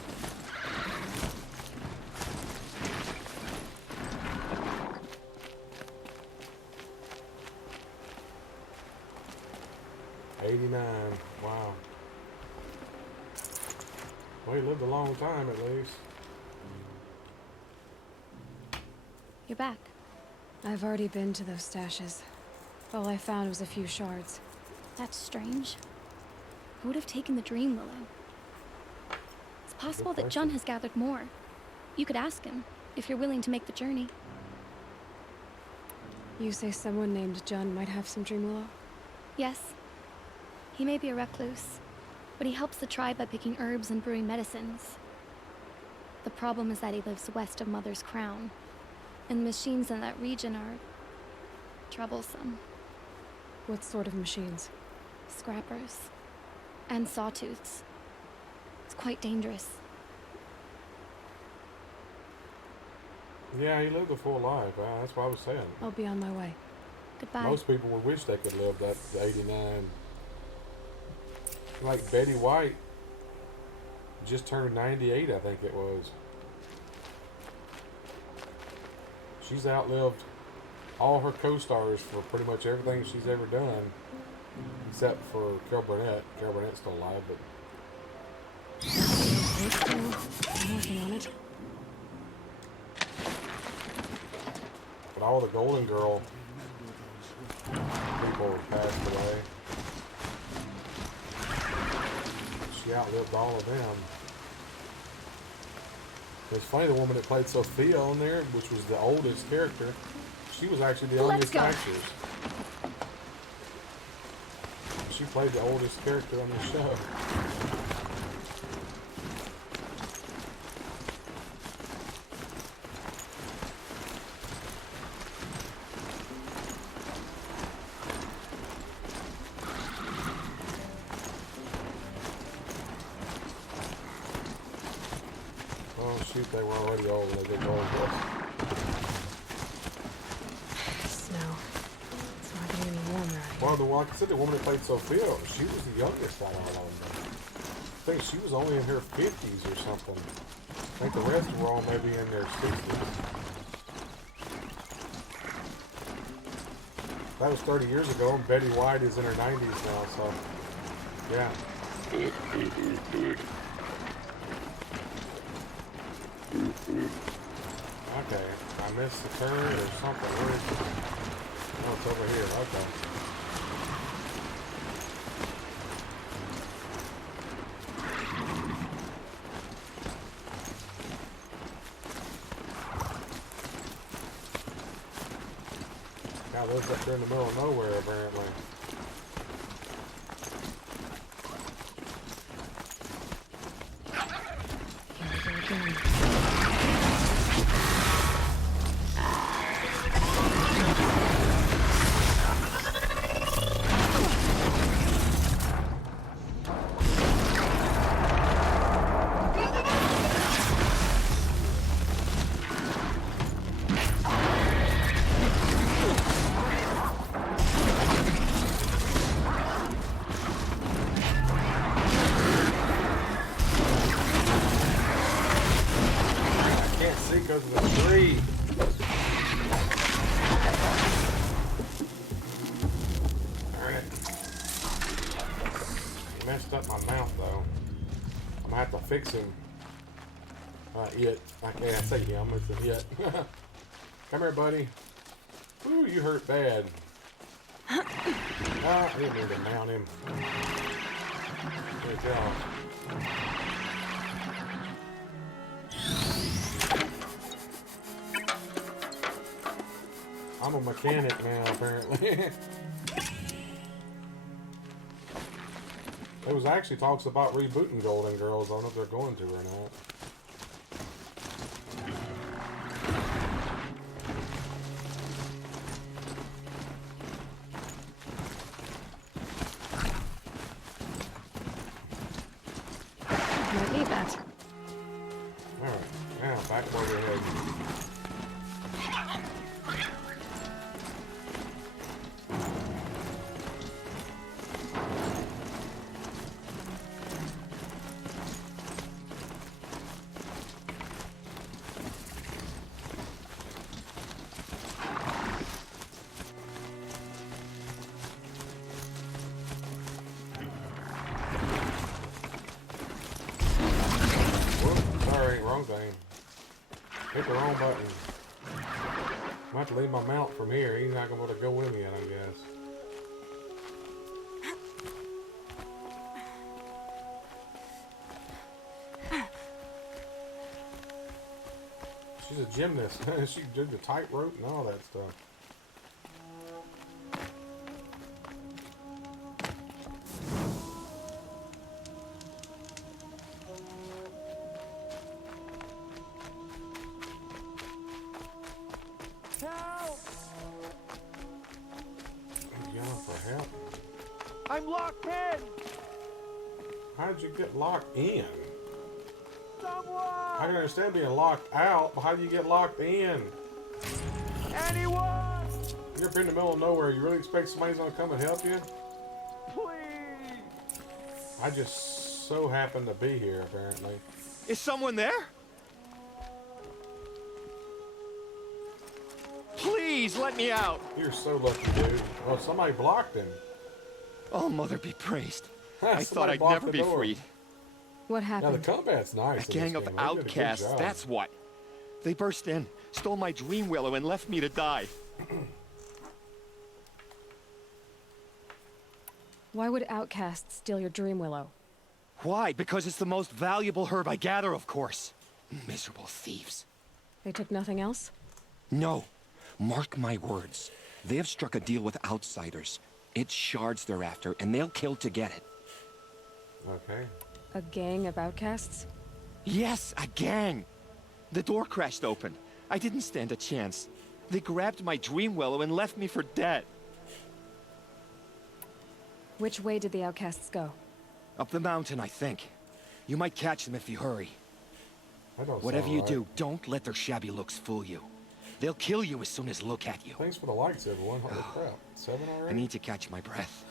'89. Wow. Well, he lived a long time at least. You're back. I've already been to those stashes. All I found was a few shards. That's strange. Who would have taken the dream willow? It's possible that Jun has gathered more. You could ask him, if you're willing to make the journey. You say someone named Jun might have some dream willow? Yes. He may be a recluse, but he helps the tribe by picking herbs and brewing medicines. The problem is that he lives west of Mother's Crown, and the machines in that region are troublesome. What sort of machines? Scrappers. And sawtooths. It's quite dangerous. Yeah, he lived a full life. That's what I was saying. I'll be on my way. Goodbye. Most people would wish they could live that 89. Like Betty White just turned 98, I think it was. She's outlived all her co-stars for pretty much everything she's ever done, except for Carol Burnett. Carol Burnett's still alive, but I'm working on it. but all the Golden Girl people passed away. She outlived all of them. It's funny, the woman that played Sophia on there, which was the oldest character, she was actually the Let's youngest go. actress. She played the oldest character on the show. Oh shoot, they were already old when they did all this. Snow. It's not getting any warmer out here. Well, like I said, the woman that played Sophia, she was the youngest out of all of them. I think she was only in her 50s or something. I think the rest were all maybe in their 60s. That was 30 years ago, and Betty White is in her 90s now, so yeah. Okay, I missed the turn or something. Where is it? Oh, it's over here. Okay. God lives up there in the middle of nowhere, apparently. Here we go again. up my mount though. I'm gonna have to fix him. I can't say him, it's an it. Come here, buddy. Ooh, you hurt bad. I didn't mean to mount him. Good job. I'm a mechanic now, apparently. There was actually talks about rebooting Golden Girls. I don't know if they're going to or not. Might need that. Alright, now back where we're heading. Sorry, wrong thing. Hit the wrong button. I have to leave my mount from here. He's not going to be able to go with me yet, I guess. She's a gymnast. She did the tightrope and all that stuff. For help. I'm locked in! How'd you get locked in? Someone! I can understand being locked out, but how do you get locked in? Anyone! You're in the middle of nowhere. You really expect somebody's gonna come and help you? Please! I just so happen to be here, apparently. Is someone there? Please let me out. You're so lucky, dude. Well, somebody blocked him. Oh, Mother be praised. I thought Somebody I'd blocked never the be door. freed. What Now, the happened? combat's nice. A in this gang of game. They did a good outcasts, job. that's what. They burst in, stole my dream willow, and left me to die. Why would outcasts steal your dream willow? Why? Because it's the most valuable herb I gather, of course. Miserable thieves. They took nothing else? No. Mark my words. They have struck a deal with outsiders. It's shards they're after, and they'll kill to get it. Okay. A gang of outcasts? Yes, a gang. The door crashed open. I didn't stand a chance. They grabbed my dream willow and left me for dead. Which way did the outcasts go? Up the mountain, I think. You might catch them if you hurry. That don't Whatever sound you right. do, don't let their shabby looks fool you. They'll kill you as soon as look at you. Thanks for the likes, everyone. Holy crap. 7 I already? need to catch my breath.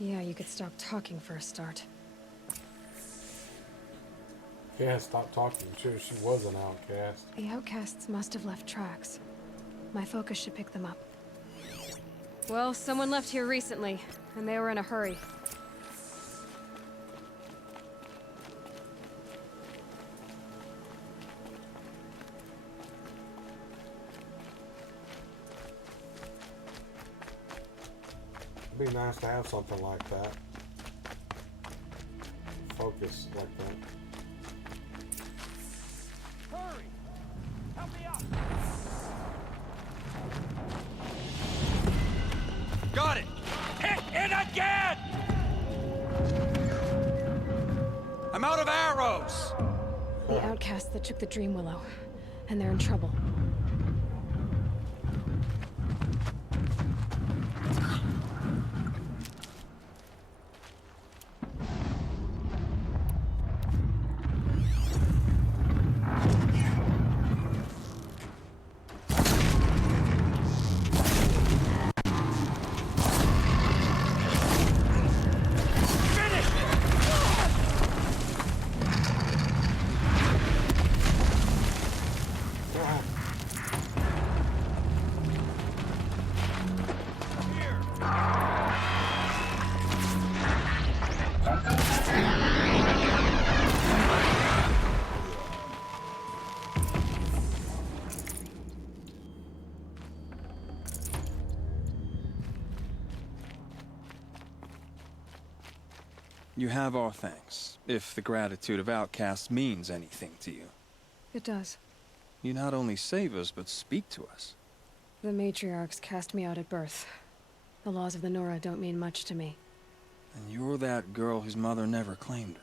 Yeah, you could stop talking for a start. Yeah, stop talking. Sure, she was an outcast. The outcasts must have left tracks. My focus should pick them up. Well, someone left here recently, and they were in a hurry. It'd be nice to have something like that. Focus like that. Hurry! Help me out! Got it! Hit it again! I'm out of arrows! The outcasts that took the Dream Willow, and they're in trouble. You have our thanks, if the gratitude of outcasts means anything to you. It does. You not only save us, but speak to us. The matriarchs cast me out at birth. The laws of the Nora don't mean much to me. And you're that girl whose mother never claimed her.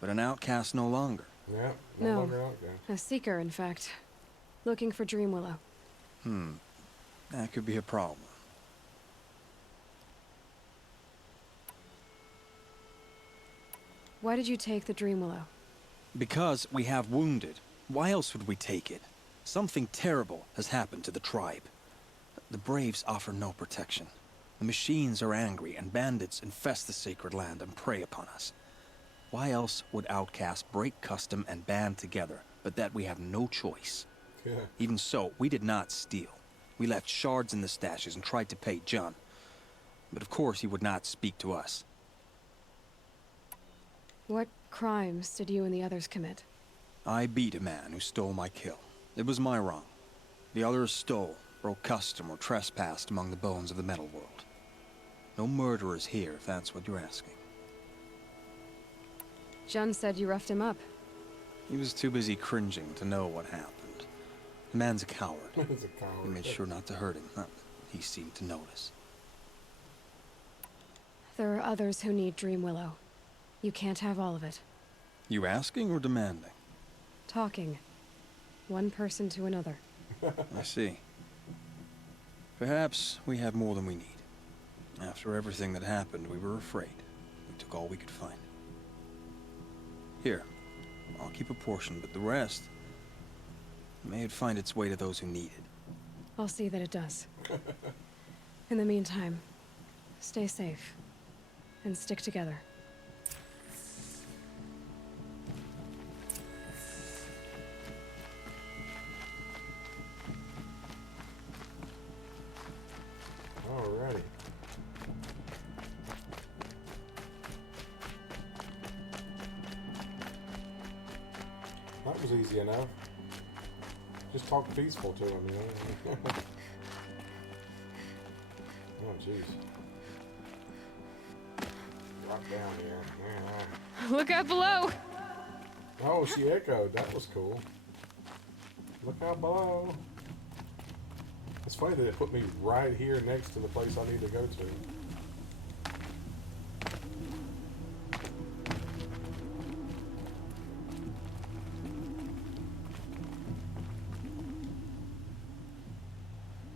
But an outcast no longer. Yeah, No. longer out there. A seeker, in fact. Looking for Dreamwillow. That could be a problem. Why did you take the Dreamwillow? Because we have wounded. Why else would we take it? Something terrible has happened to the tribe. The Braves offer no protection. The machines are angry, and bandits infest the sacred land and prey upon us. Why else would outcasts break custom and band together, but that we have no choice? Yeah. Even so, we did not steal. We left shards in the stashes and tried to pay John. But of course he would not speak to us. What crimes did you and the others commit? I beat a man who stole my kill. It was my wrong. The others stole, broke custom, or trespassed among the bones of the metal world. No murderers here, if that's what you're asking. Jun said you roughed him up. He was too busy cringing to know what happened. The man's a coward. He's a coward. We made sure not to hurt him. Not that he seemed to notice. There are others who need Dreamwillow. You can't have all of it. You asking or demanding? Talking. One person to another. I see. Perhaps we have more than we need. After everything that happened, we were afraid. We took all we could find. Here, I'll keep a portion, but the rest... may it find its way to those who need it. I'll see that it does. In the meantime, stay safe. And stick together. Alrighty. That was easy enough. Just talk peaceful to him, you know? Oh, jeez. Drop down here. Yeah. Look out below! Oh, she echoed. That was cool. Look out below. It's funny that it put me right here next to the place I need to go to.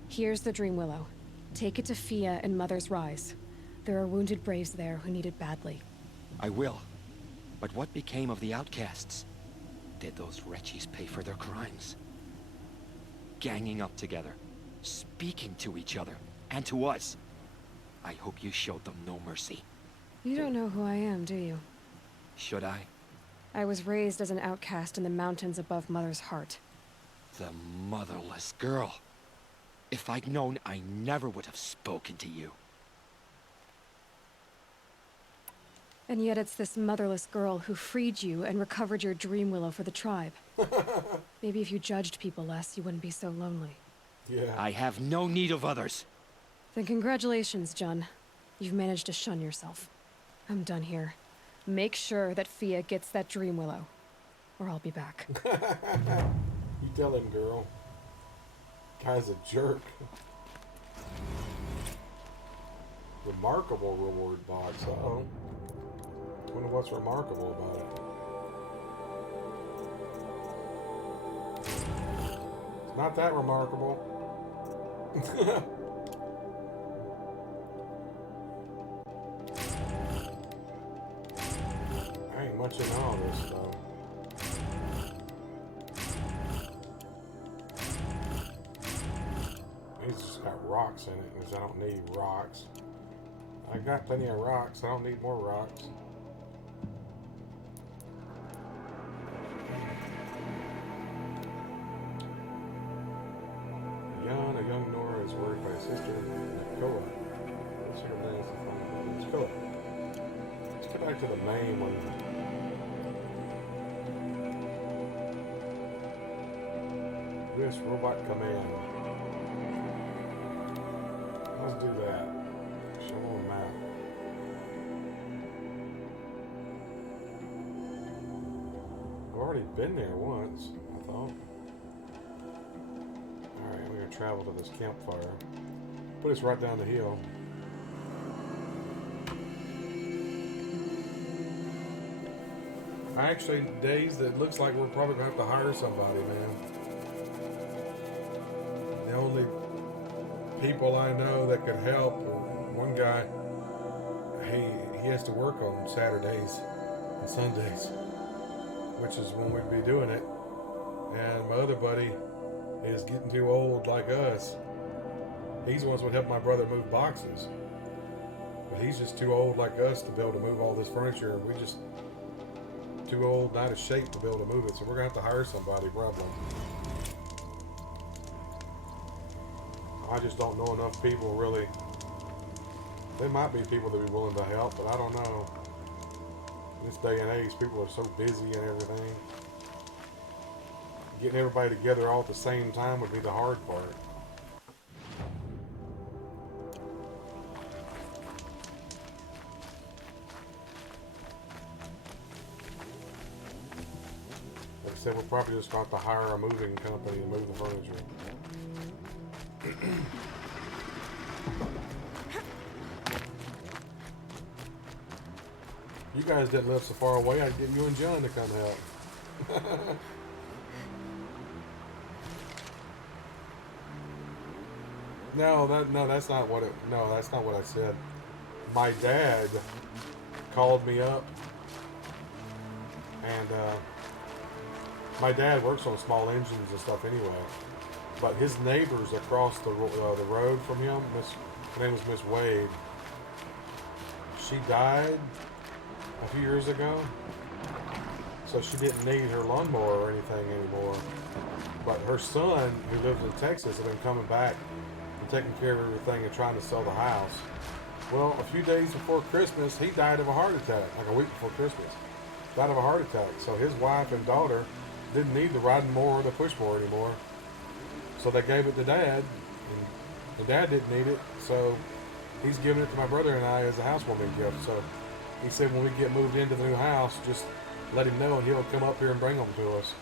Here's the Dreamwillow. Take it to Fia and Mother's Rise. There are wounded Braves there who need it badly. I will. But what became of the outcasts? Did those wretches pay for their crimes? Ganging up together, speaking to each other, and to us. I hope you showed them no mercy. You don't know who I am, do you? Should I? I was raised as an outcast in the mountains above Mother's heart. The motherless girl. If I'd known, I never would have spoken to you. And yet it's this motherless girl who freed you and recovered your Dreamwillow for the tribe. Maybe if you judged people less, you wouldn't be so lonely. Yeah. I have no need of others. Then congratulations, Jun. You've managed to shun yourself. I'm done here. Make sure that Fia gets that Dreamwillow, or I'll be back. You tell him, girl. Guy's a jerk. Remarkable reward box. Uh-oh. Wonder what's remarkable about it. It's not that remarkable. I ain't much in all this stuff. It's just got rocks in it, because I don't need rocks. I got plenty of rocks. I don't need more rocks. A young Nora is worried by his sister, Nakoa. What's her name? It's Nakoa. Let's get back to the main one. U.S. Robot Command. Let's do that. Show them a map. already been there once, I thought. Alright, we're gonna travel to this campfire. Put us right down the hill. Actually, days that looks like we're probably gonna have to hire somebody, man. The only people I know that could help, one guy, he has to work on Saturdays and Sundays, which is when we'd be doing it. And my other buddy is getting too old like us. He's the ones that would help my brother move boxes. But he's just too old like us to be able to move all this furniture, and we just too old, not of shape to be able to move it. So we're gonna have to hire somebody probably. I just don't know enough people really. There might be people that be willing to help, but I don't know. In this day and age, people are so busy and everything. Getting everybody together all at the same time would be the hard part. Like I said, we're probably just going to have to hire a moving company to move the furniture. You guys didn't live so far away. I'd get you and John to come help. That's not what that's not what I said. My dad called me up, and my dad works on small engines and stuff anyway. But his neighbors across the road from him, her name was Miss Wade. She died a few years ago, so she didn't need her lawnmower or anything anymore. But her son, who lives in Texas, had been coming back and taking care of everything and trying to sell the house. Well, a few days before Christmas, he died of a heart attack, like a week before Christmas. Died of a heart attack. So his wife and daughter didn't need the riding mower or the push mower anymore. So they gave it to Dad, and the Dad didn't need it, so he's giving it to my brother and I as a housewarming gift. So he said when we get moved into the new house, just let him know and he'll come up here and bring them to us.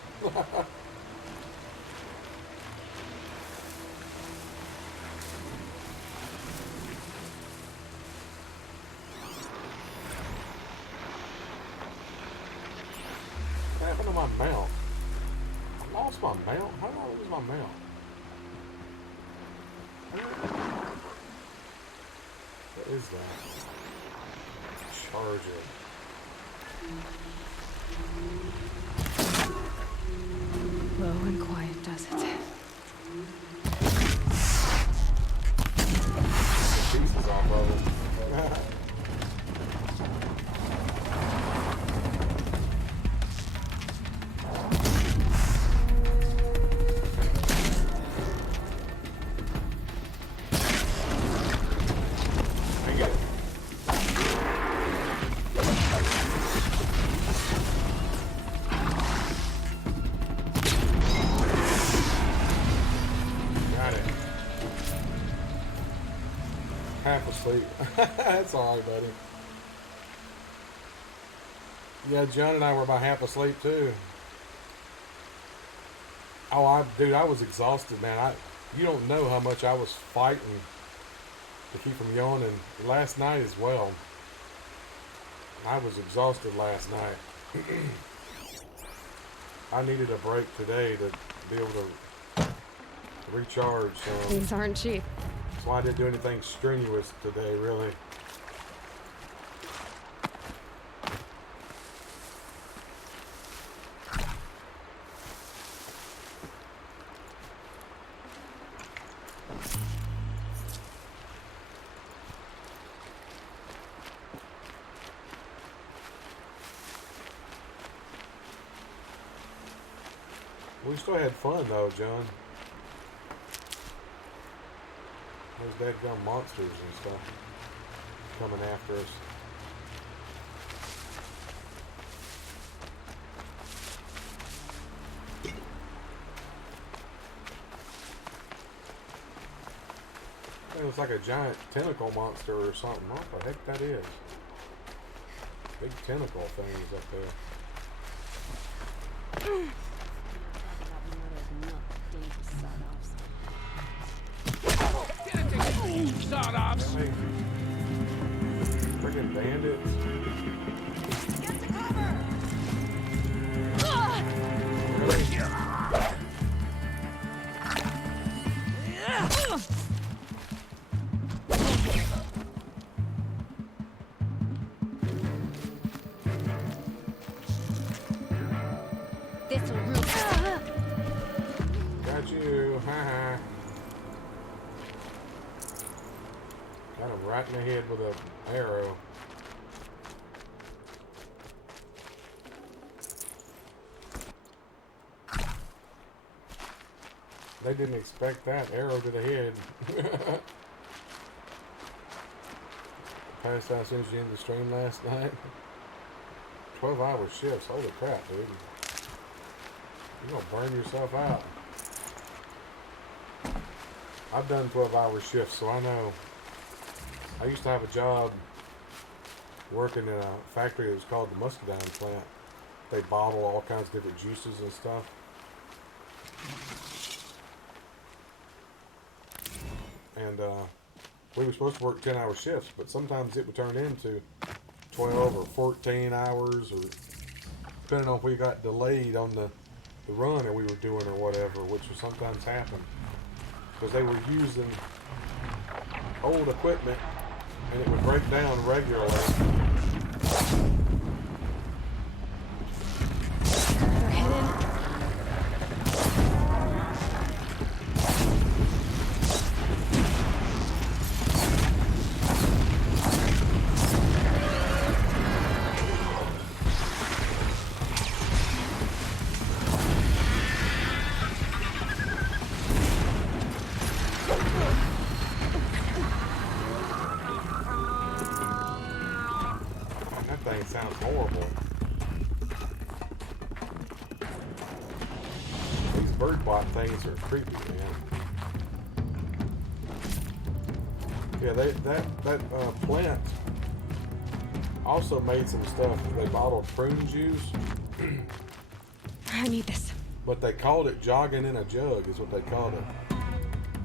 What happened to my mount? I lost my mount? How did I lose my mount? What is that? Charger. Low and quiet does it. The pieces off of it. Half asleep. That's alright, buddy. Yeah, John and I were about half asleep too. Oh, dude, I was exhausted, man. You don't know how much I was fighting to keep from yawning last night as well. I was exhausted last night. I needed a break today to be able to recharge. So. These aren't cheap. That's why I didn't do anything strenuous today, really. We still had fun though, John. Those dadgum monsters and stuff coming after us. It looks like a giant tentacle monster or something. What the heck that is? Big tentacle things up there. Sawed-offs. Hey, freaking bandits. Get to cover! Really? This'll ruin. Got you. Ha. Got him right in the head with an arrow. They didn't expect that arrow to the head. Passed out as soon as you ended the stream last night. 12-hour shifts. Holy crap, dude. You're gonna burn yourself out. I've done 12-hour shifts, so I know. I used to have a job working in a factory that was called the Muscadine plant. They bottle all kinds of different juices and stuff. And we were supposed to work 10-hour shifts, but sometimes it would turn into 12 or 14 hours, or depending on if we got delayed on the run that we were doing or whatever, which would sometimes happen. Because they were using old equipment and it would break down regularly. They're headed. That thing sounds horrible. These bird bot things are creepy, man. Yeah, that plant also made some stuff. They bottled prune juice, I need this. but they called it jogging in a jug, is what they called it.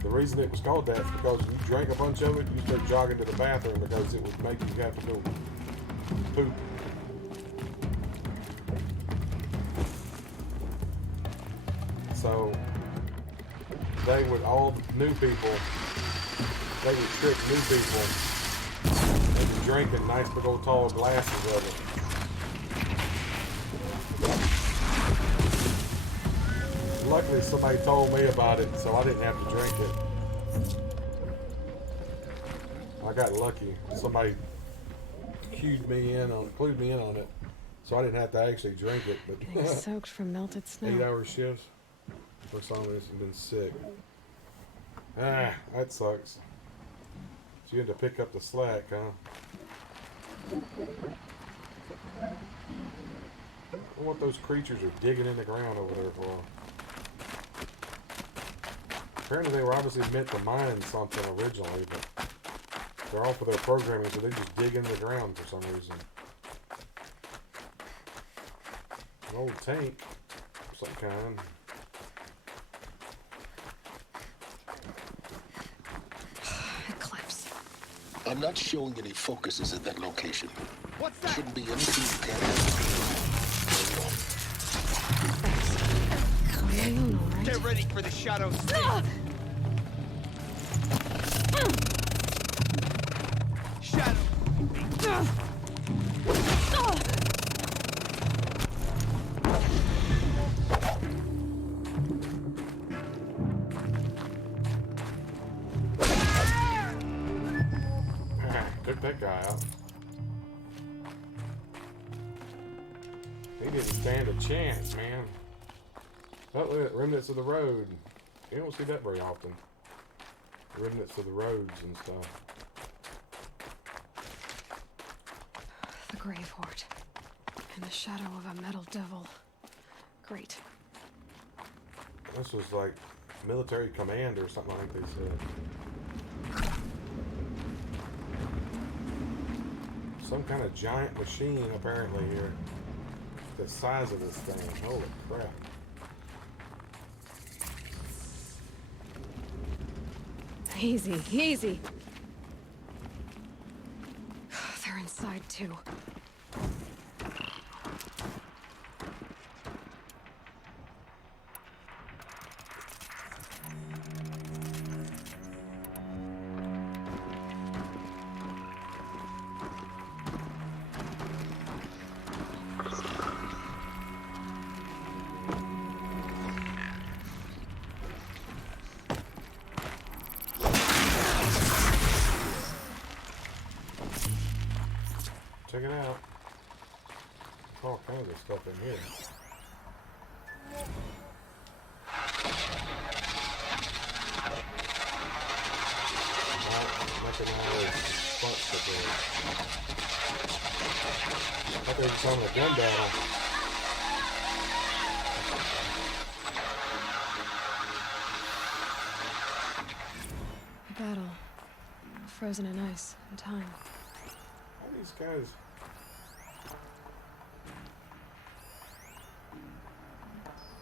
The reason it was called that is because if you drank a bunch of it, you start jogging to the bathroom because it would make you have to go poop. So they would, all new people, they would trick new people into drinking nice big old tall glasses of it. Luckily somebody told me about it, so I didn't have to drink it. I got lucky. Somebody clued me in on it, so I didn't have to actually drink it. Getting But soaked from melted snow. 8-hour shifts for some reason, been sick. Ah, that sucks. So you had to pick up the slack, huh? I wonder what those creatures are digging in the ground over there for. Apparently they were obviously meant to mine something originally, but they're off of their programming, so they just dig into the ground for some reason. An old tank of some kind. Eclipse. I'm not showing any focuses at that location. What's There that? shouldn't be anything you can't handle. Amino, right? Get ready for the shadow. Shadow. Took that guy out. He didn't stand a chance, man. Oh, look at remnants of the road. You don't see that very often. Remnants of the roads and stuff. The grave hoard. In the shadow of a metal devil. Great. This was like military command or something like they said. Some kind of giant machine apparently here the size of this thing. Holy crap. Easy, easy. They're inside too. Check it out. All kinds of stuff in here. Mechanized front stuff there. I thought they were just having a gun battle. A battle. Frozen in ice and time. How are these guys?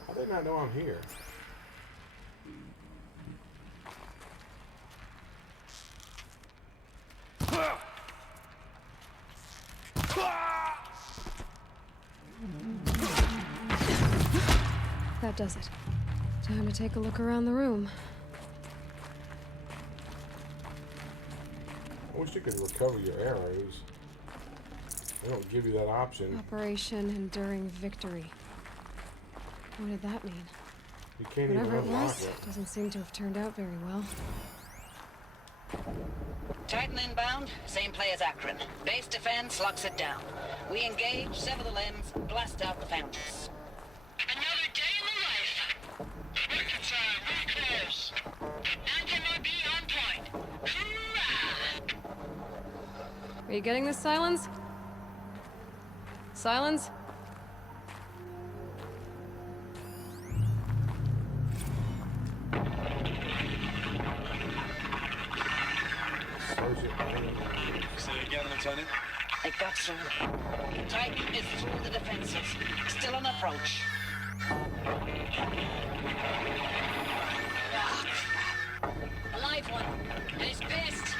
How do they not know I'm here? That does it. Time to take a look around the room. I wish you could recover your arrows. They don't give you that option. Operation Enduring Victory. What did that mean? You can't even Whatever it unlock was, it. doesn't seem to have turned out very well. Titan inbound, same play as Akron. Base defense locks it down. We engage, sever the limbs, blast out the foundries. Another day in the life. Reconcile, very close. Anti-MOB on point. Hoorah! Are you getting this, Silence? Silence? Say again, Lieutenant. They got through. Titan is through the defenses. Still on approach. Ah, crap. A live one. And he's pissed.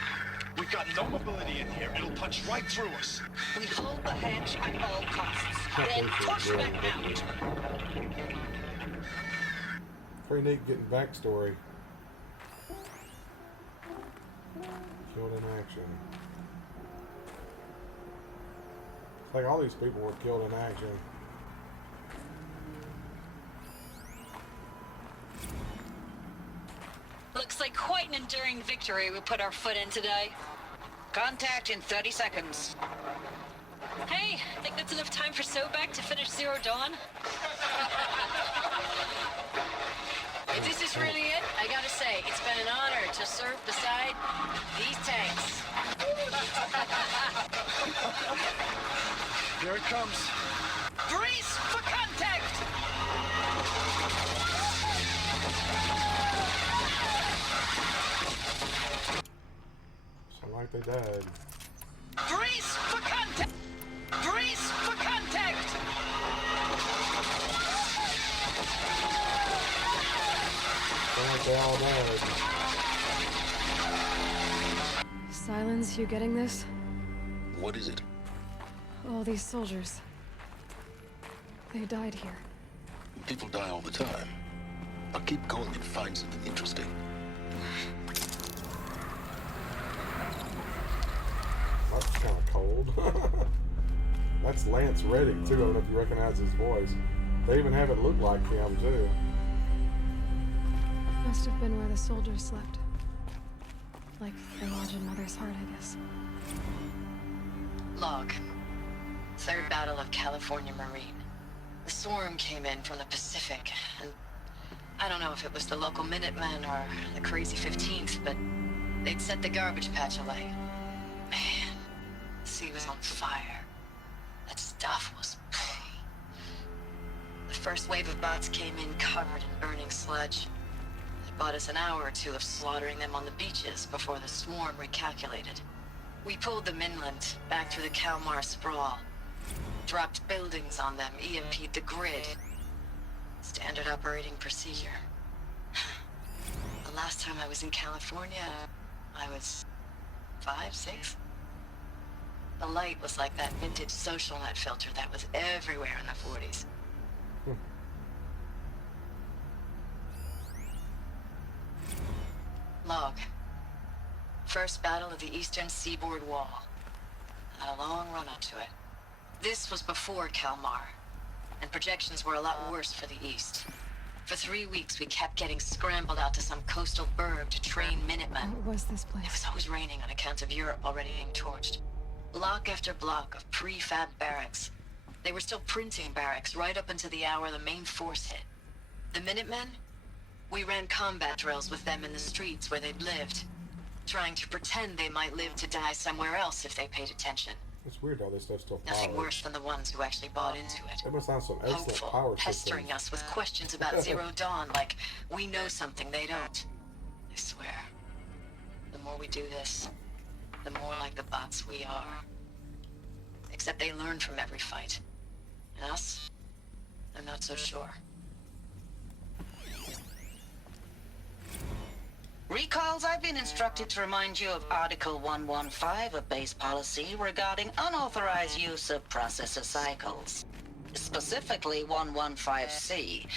We've got no mobility in here. It'll punch right through us. We hold the hedge at all costs. Then push back out. Pretty neat getting backstory. Killed in action. It's like all these people were killed in action. Looks like quite an enduring victory we put our foot in today. Contact in 30 seconds. Hey, think that's enough time for Sobek to finish Zero Dawn? If this is really it, I gotta say, it's been an honor to serve beside these tanks. Here it comes. Brace for contact! Sound like they died. Brace for contact! Brace for contact! Sound like they all died. Silence, you getting this? What is it? All these soldiers. They died here. People die all the time. I'll keep going and find something interesting. That's kind of cold. That's Lance Reddick, too. I don't know if you recognize his voice. They even have it look like him, too. Must have been where the soldiers slept. Like the lodge in Mother's Heart, I guess. Log. Third Battle of California Marine. The swarm came in from the Pacific, and I don't know if it was the local Minutemen or the crazy 15th, but they'd set the garbage patch alight. Man, the sea was on fire. That stuff was... The first wave of bots came in covered in burning sludge. It bought us an hour or two of slaughtering them on the beaches before the swarm recalculated. We pulled them inland, back through the Kalmar sprawl. dropped buildings on them, EMP'd the grid. Standard operating procedure. The last time I was in California, I was 5, 6. The light was like that vintage social net filter that was everywhere in the 40s. Log. First battle of the eastern seaboard wall. Had a long run up to it. This was before Kalmar, and projections were a lot worse for the east. For 3 weeks, we kept getting scrambled out to some coastal burg to train Minutemen. What was this It place? was always raining on account of Europe already being torched. Block after block of prefab barracks. They were still printing barracks right up until the hour the main force hit. The Minutemen? We ran combat drills with them in the streets where they'd lived, trying to pretend they might live to die somewhere else if they paid attention. It's weird all this stuff's still Nothing powered. worse than the ones who actually bought into it. They must have some excellent Hopeful, power pestering systems. us with questions about Zero Dawn, like we know something they don't. I swear, the more we do this, the more like the bots we are. Except they learn from every fight. And us? I'm not so sure. Recalls, I've been instructed to remind you of Article 115 of base policy regarding unauthorized use of processor cycles. Specifically 115C.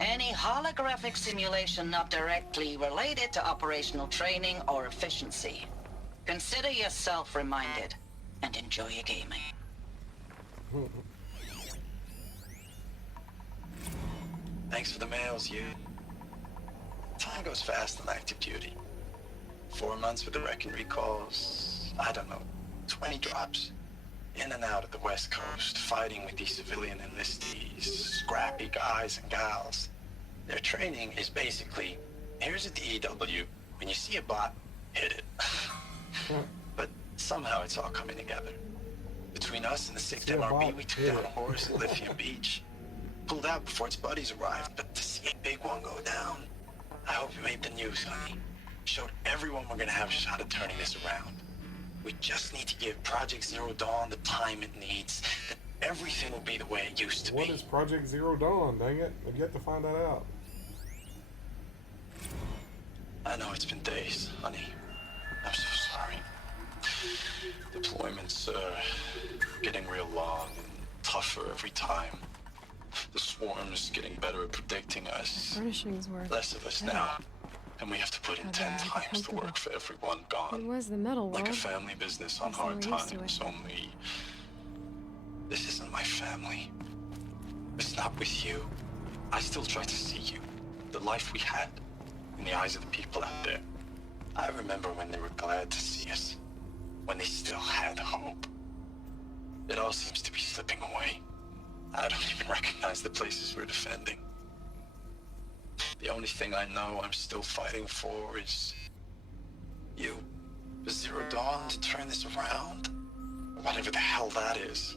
Any holographic simulation not directly related to operational training or efficiency. Consider yourself reminded and enjoy your gaming. Thanks for the mails, you. Time goes fast on active duty. 4 months with the wrecking recalls, I don't know, 20 drops. In and out of the West Coast, fighting with these civilian enlistees, scrappy guys and gals. Their training is basically, here's a DEW, when you see a bot, hit it. But somehow it's all coming together. Between us and the 6th MRB, we took down a horse at Lithium Beach. Pulled out before its buddies arrived, but to see a big one go down, I hope you made the news, honey. Showed everyone we're gonna have a shot at turning this around. We just need to give Project Zero Dawn the time it needs. Then everything will be the way it used to be. What is Project Zero Dawn? Dang it. I've yet to find that out. I know it's been days, honey. I'm so sorry. Deployments are getting real long and tougher every time. The swarm's getting better at predicting us. Furnishings were Less of us now. And we have to put in 10 times the work for everyone It gone. was the metal world. Like a family business on Guess they were hard used to times, only... This isn't my family. It's not with you. I still try to see you. The life we had. In the eyes of the people out there. I remember when they were glad to see us. When they still had hope. It all seems to be slipping away. I don't even recognize the places we're defending. The only thing I know I'm still fighting for is... you. For Zero Dawn to turn this around. Whatever the hell that is.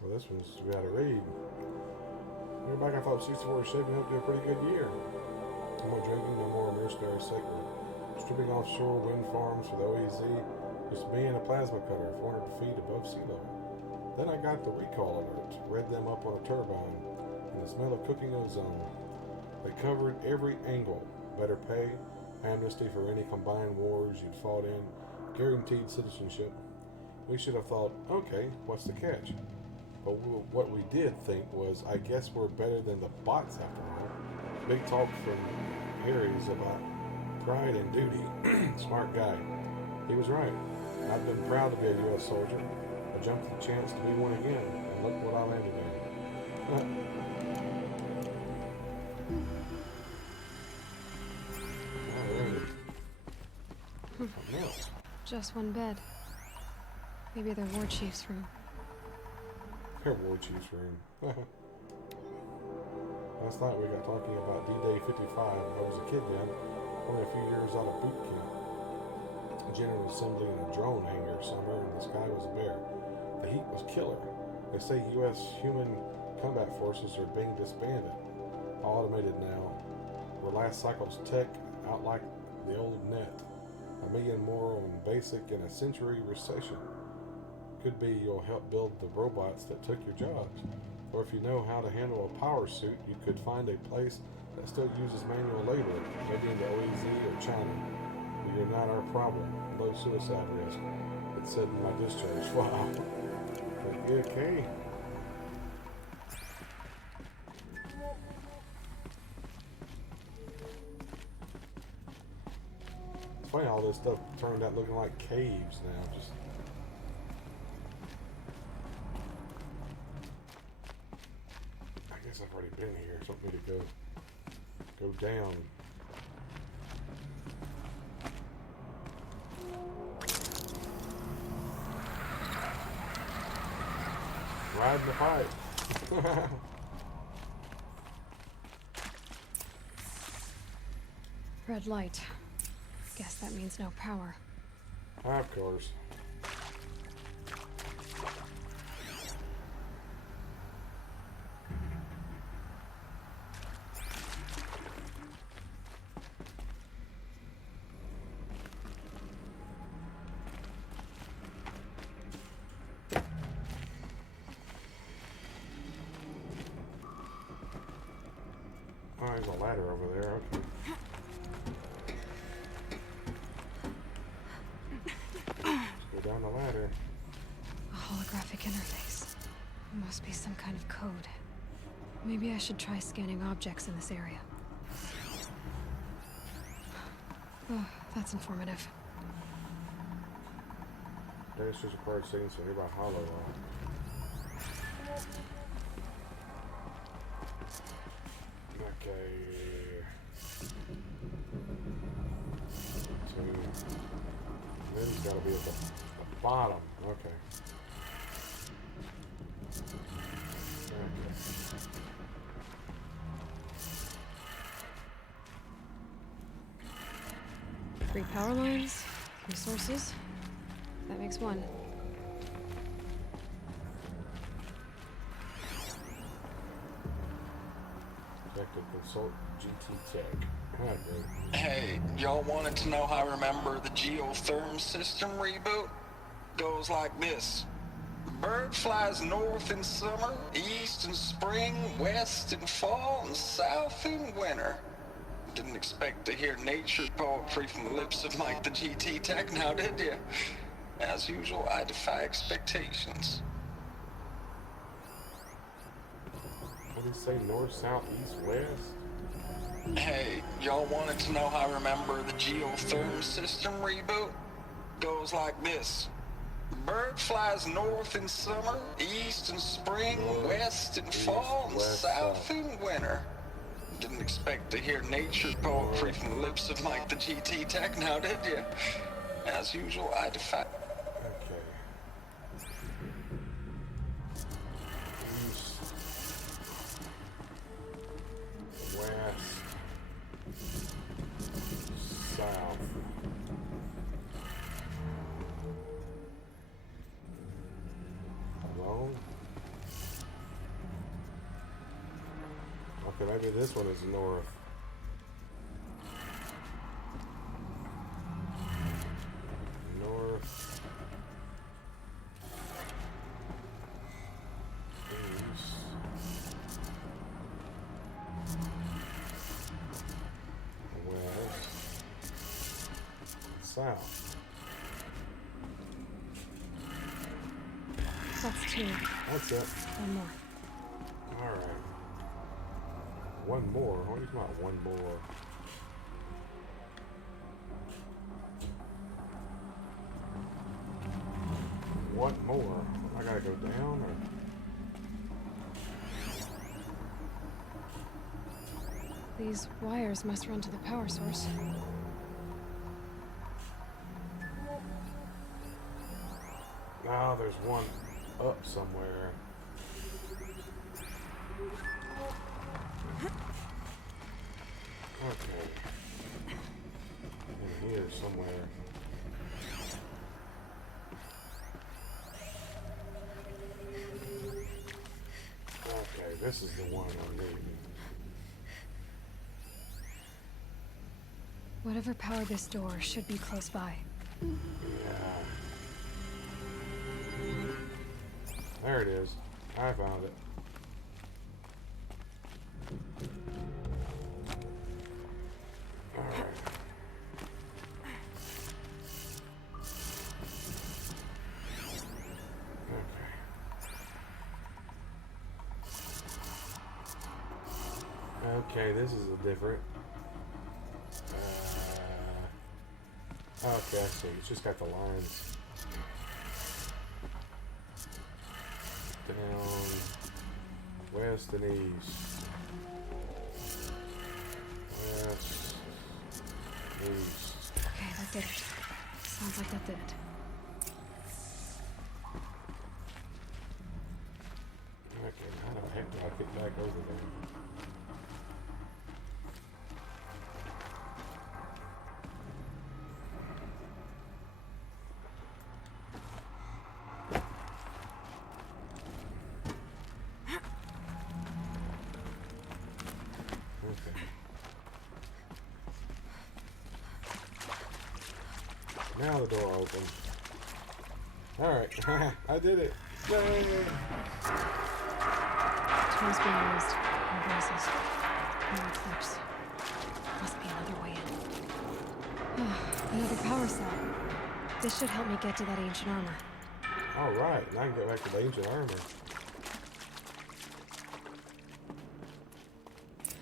Well, this one's we got to read. Looking back, I thought 64 was shaping up to be a pretty good year. No more drinking, no more mercenary segment. Stripping offshore wind farms for the OEZ. Just me and a plasma cutter 400 feet above sea level. Then I got the recall alert, read them up on a turbine, and the smell of cooking ozone. They covered every angle. Better pay, amnesty for any combined wars you'd fought in, guaranteed citizenship. We should have thought, okay, what's the catch? But what we did think was, I guess we're better than the bots after all. Big talk from Harry's about pride and duty. Smart guy. He was right. I've been proud to be a U.S. soldier. I jumped at the chance to be one again, and look what I landed in. Something else. Just one bed. Maybe the war chief's room. Her war chief's room. Last night we got talking about D-Day 55. I was a kid then, only a few years out of boot camp. General assembly in a drone hangar somewhere, and the sky was bare. The heat was killer. They say U.S. human combat forces are being disbanded. Automated now. Were last cycle's tech out like the old net. 1 million more on basic and a century recession. Could be you'll help build the robots that took your jobs. Or if you know how to handle a power suit, you could find a place that still uses manual labor, maybe in the OEZ or China. You're not our problem. Low suicide risk. It said in my discharge. Wow. Pretty good, Kay. It's funny all this stuff turned out looking like caves now. Just I guess I've already been here, so I need to go down. Riding the pipe. Red light. Guess that means no power. Of course. Oh, there's a ladder over there. Okay. Let's go down the ladder. A holographic interface. Must be some kind of code. Maybe I should try scanning objects in this area. Oh, that's informative. Registers required settings for nearby hollow. Okay. So then it's got to be at the bottom. Okay. Okay. 3 power lines, 3 sources. That makes 1. Detective consult GT Tech. Hi, bro. Hey, y'all wanted to know how I remember the geotherm system reboot? Goes like this. Bird flies north in summer, east in spring, west in fall, and south in winter. Didn't expect to hear nature poetry from the lips of Mike the GT Tech now, did you? As usual, I defy expectations. What did he say? North, south, east, west? Hey, y'all wanted to know how I remember the geotherm system reboot? Goes like this. Bird flies north in summer, east in spring, west in fall, and south in winter. Didn't expect to hear nature poetry from the lips of Mike the GT Tech now, did you? As usual, I defy... Okay. East. West. South. Hello? Okay, maybe this one is north. North. East. West. South. That's 2. That's it. 1 more. Alright. One more? What are you talking about? One more. What more? I gotta go down or? These wires must run to the power source. No, there's one up somewhere. Okay. In here somewhere. Okay, this is the one I need. Whatever powered this door should be close by. Yeah. There it is. I found it. Alright. Okay, this is a different. Okay, I see. It's just got the lines. Down, west and east. West, east. Okay, that did it. Sounds like that did it. Okay, how the heck do I get back over there? Now the door opens. Alright, I did it. Yay! Tools being used. Reversals. No eclipse. Must be another way in. Another power cell. This should help me get to that ancient armor. Alright, and I can get back to the ancient armor.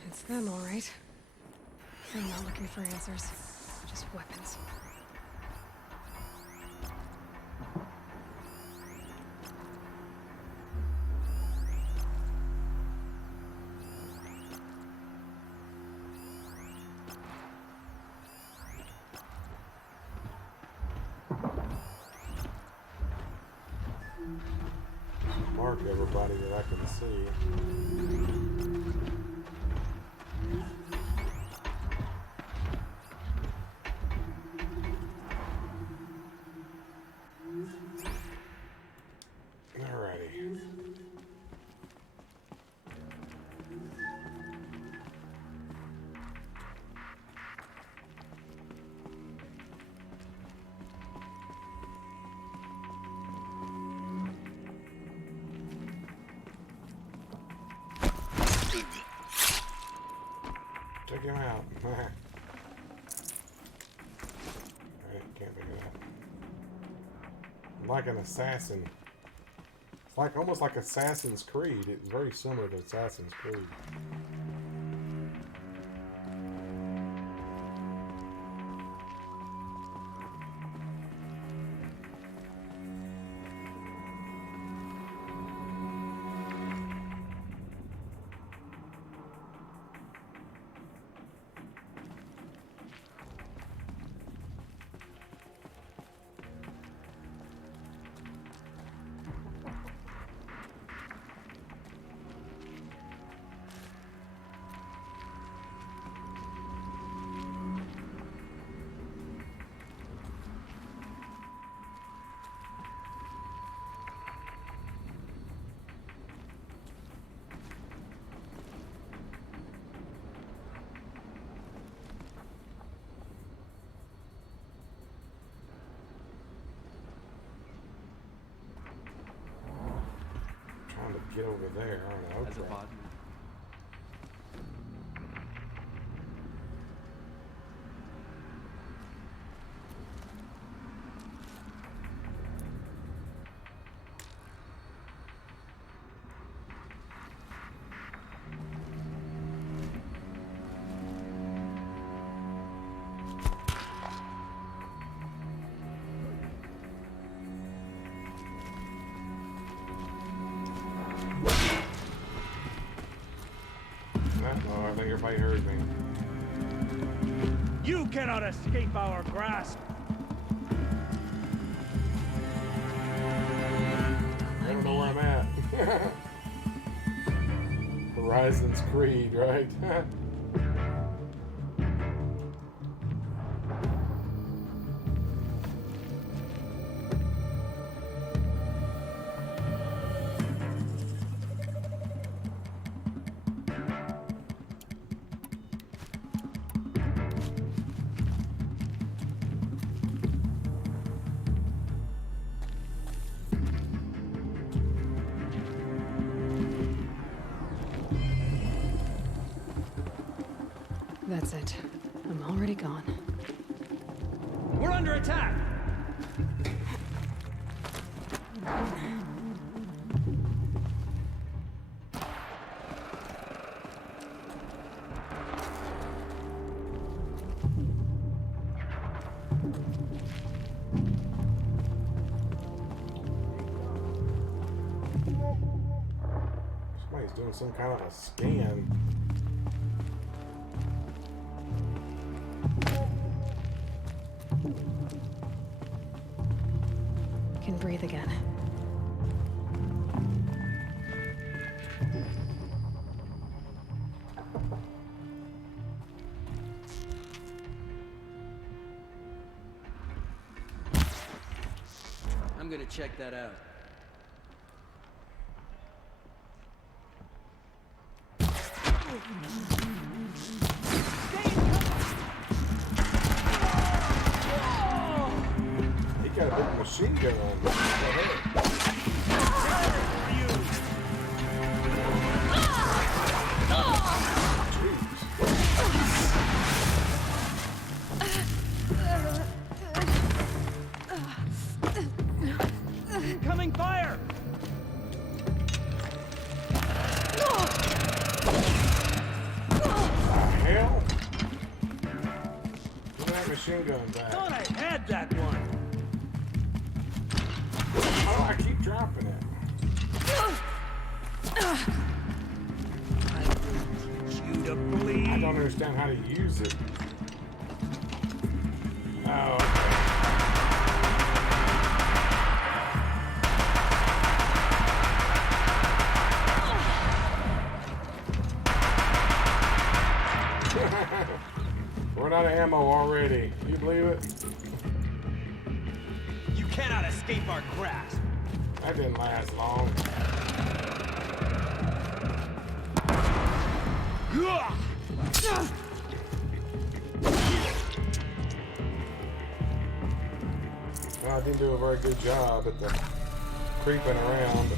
It's them, alright. I'm not looking for answers. Just weapons. Mark everybody that I can see. Alrighty. Check him out. Alright, can't figure that. I'm like an assassin. It's like almost like Assassin's Creed. It's very similar to Assassin's Creed. Trying to get over there, aren't I? As a Okay. body. Oh, I think everybody heard me. You cannot escape our grasp. I don't know where I'm at. Horizon's Creed, right? That's it. I'm already gone. We're under attack! Somebody's doing some kind of a scan. Can breathe again. I'm gonna check that out. He got a big machine gun on. What the heck? Incoming fire! Hell? Give me that machine gun back. Thought I had that one. How do I keep dropping it? I will teach you to bleed. I don't understand how to use it. Oh, okay. Run out of ammo already. Can you believe it? You cannot escape our grasp. That didn't last long. Well, I didn't do a very good job at the creeping around.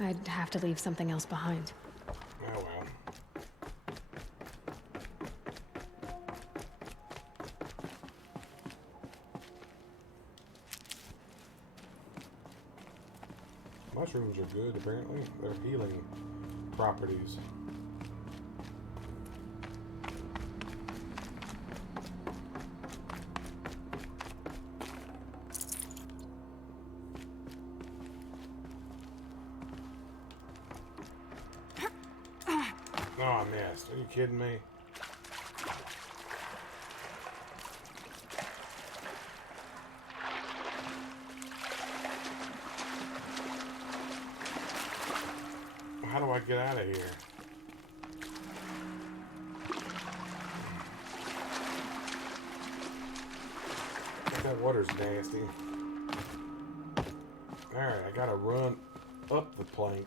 I'd have to leave something else behind. Oh well. Mushrooms are good, apparently. They're healing properties. Oh, I missed. Are you kidding me? How do I get out of here? That water's nasty. Alright, I gotta run up the plank.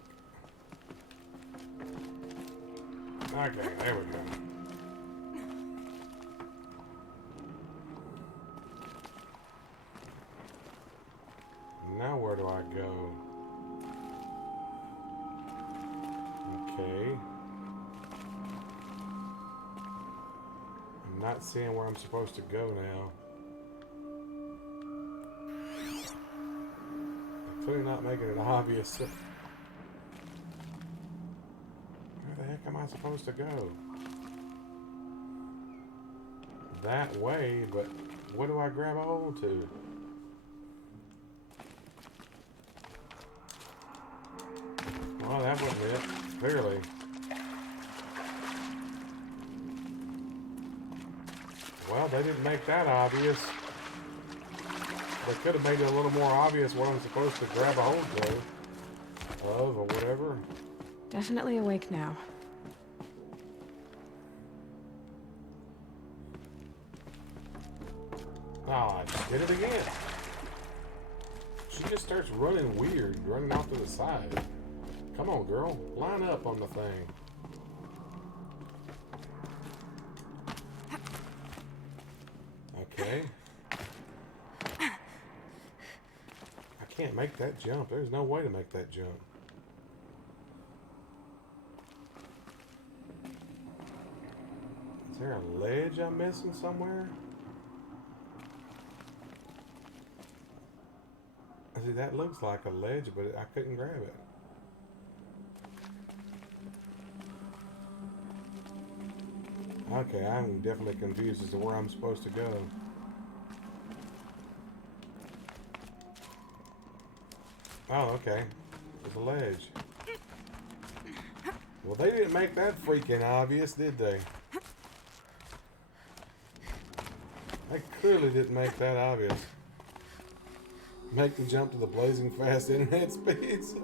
Okay, there we go. Now where do I go? Okay. I'm not seeing where I'm supposed to go now. I'm clearly not making it obvious. Where the heck am I supposed to go? That way, but what do I grab a hold to? Well, that wasn't it, clearly. Well, they didn't make that obvious. They could have made it a little more obvious what I'm supposed to grab a hold of, or whatever. Definitely awake now. Oh, I did it again. She just starts running weird, running off to the side. Come on, girl. Line up on the thing. Okay. I can't make that jump. There's no way to make that jump. Is there a ledge I'm missing somewhere? See, that looks like a ledge, but I couldn't grab it. Okay, I'm definitely confused as to where I'm supposed to go. Oh, okay. There's a ledge. Well, they didn't make that freaking obvious, did they? They clearly didn't make that obvious. Make the jump to the blazing fast internet speeds.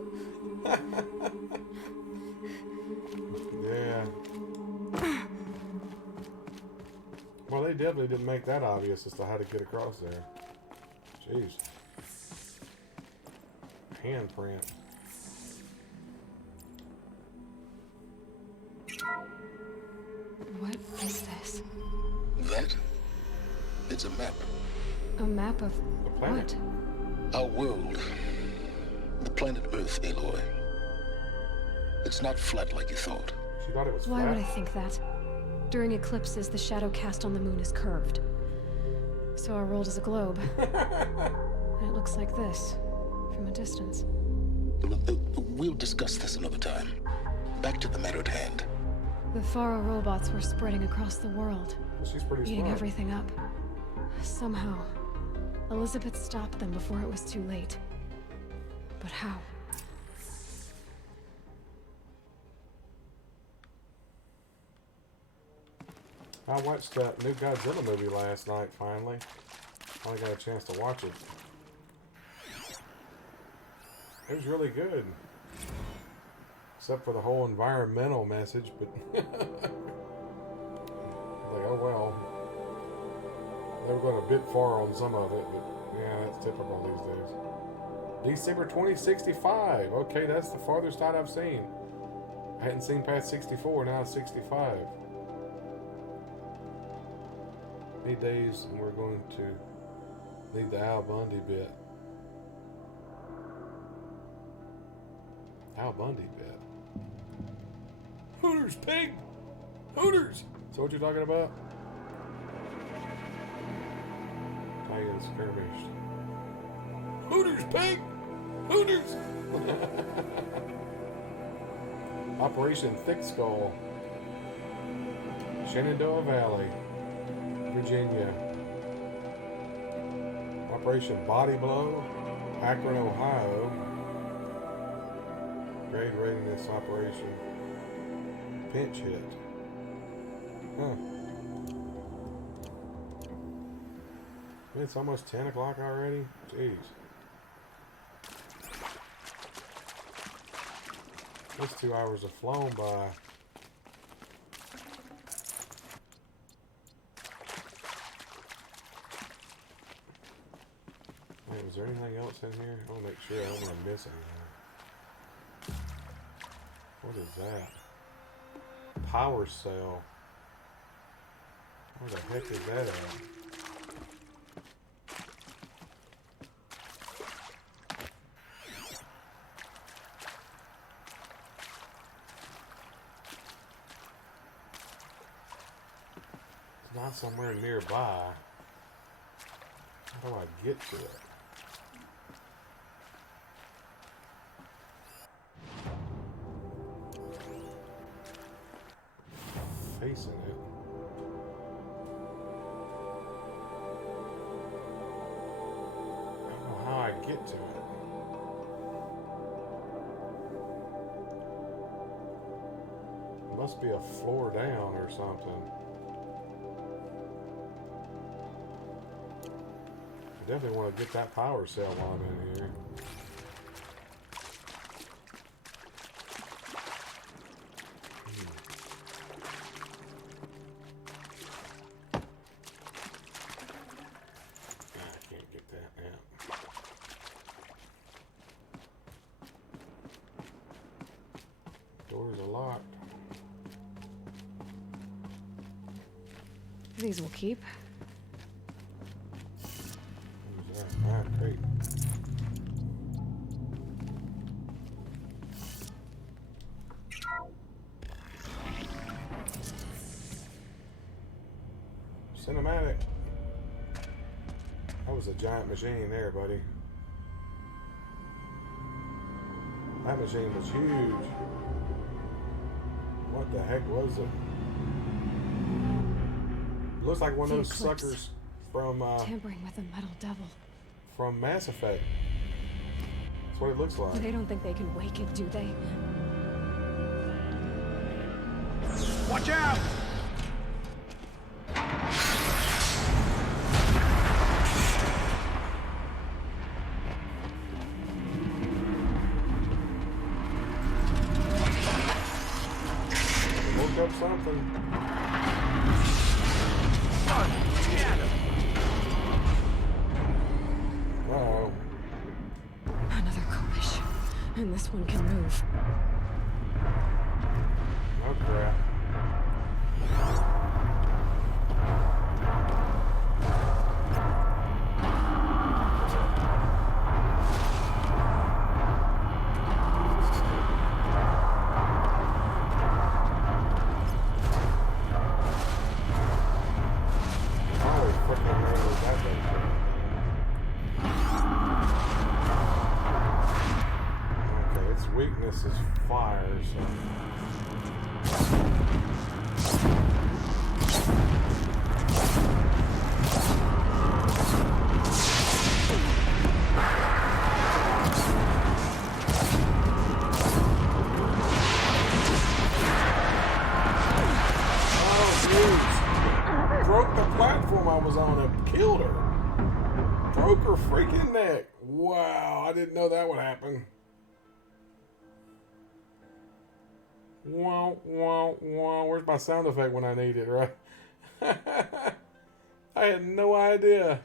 Yeah. Well, they definitely didn't make that obvious as to how to get across there. Jeez. Handprint. What is this? That? It's a map. A map of The planet. what? Our world. The planet Earth, Aloy. It's not flat like you thought. She thought it was Why flat. would I think that? During eclipses, the shadow cast on the moon is curved. So our world is a globe. And it looks like this, from a distance. We'll discuss this another time. Back to the matter at hand. The Faro robots were spreading across the world, She's pretty eating smart. everything up. Somehow, Elizabeth stopped them before it was too late. But how? I watched that new Godzilla movie last night, finally. Finally got a chance to watch it. It was really good. Except for the whole environmental message, but... like, oh well. They were going a bit far on some of it, but yeah, that's typical these days. December 2065. Okay, that's the farthest out I've seen. I hadn't seen past 64, now it's 65. Days, and we're going to need the Al Bundy bit. Al Bundy bit. Hooters, pig! Hooters! So what you're talking about? Italian skirmish. Hooters, pig! Hooters! Operation Thick Skull. Shenandoah Valley, Virginia. Operation Body Blow, Akron, Ohio. Grade readiness operation. Pinch hit. Huh. It's almost 10 o'clock already? Jeez. Those 2 hours have flown by. Wait, was there anything else in here? I want to make sure I don't want to miss anything. What is that? Power cell. Where the heck is that at? It's not somewhere nearby. How do I get to it? Facing it. I don't know how I get to it. It must be a floor down or something. I definitely want to get that power cell while I'm in here. I can't get that now. These will keep. Who's that? Ah, great. Cinematic. That was a giant machine there, buddy. That machine was huge. What the heck was it? Looks like one of those suckers from tampering with a metal devil. From Mass Effect. That's what it looks like. They don't think they can wake it, do they? Watch out! Woke up something. Uh-oh. Another collision. And this one can move. Oh crap. Holy freaking man, was that thing? Okay, its weakness is fire, so. Broke the platform I was on and killed her. Broke her freaking neck. Wow, I didn't know that would happen. Wow, wow, wow. Where's my sound effect when I need it, right? I had no idea.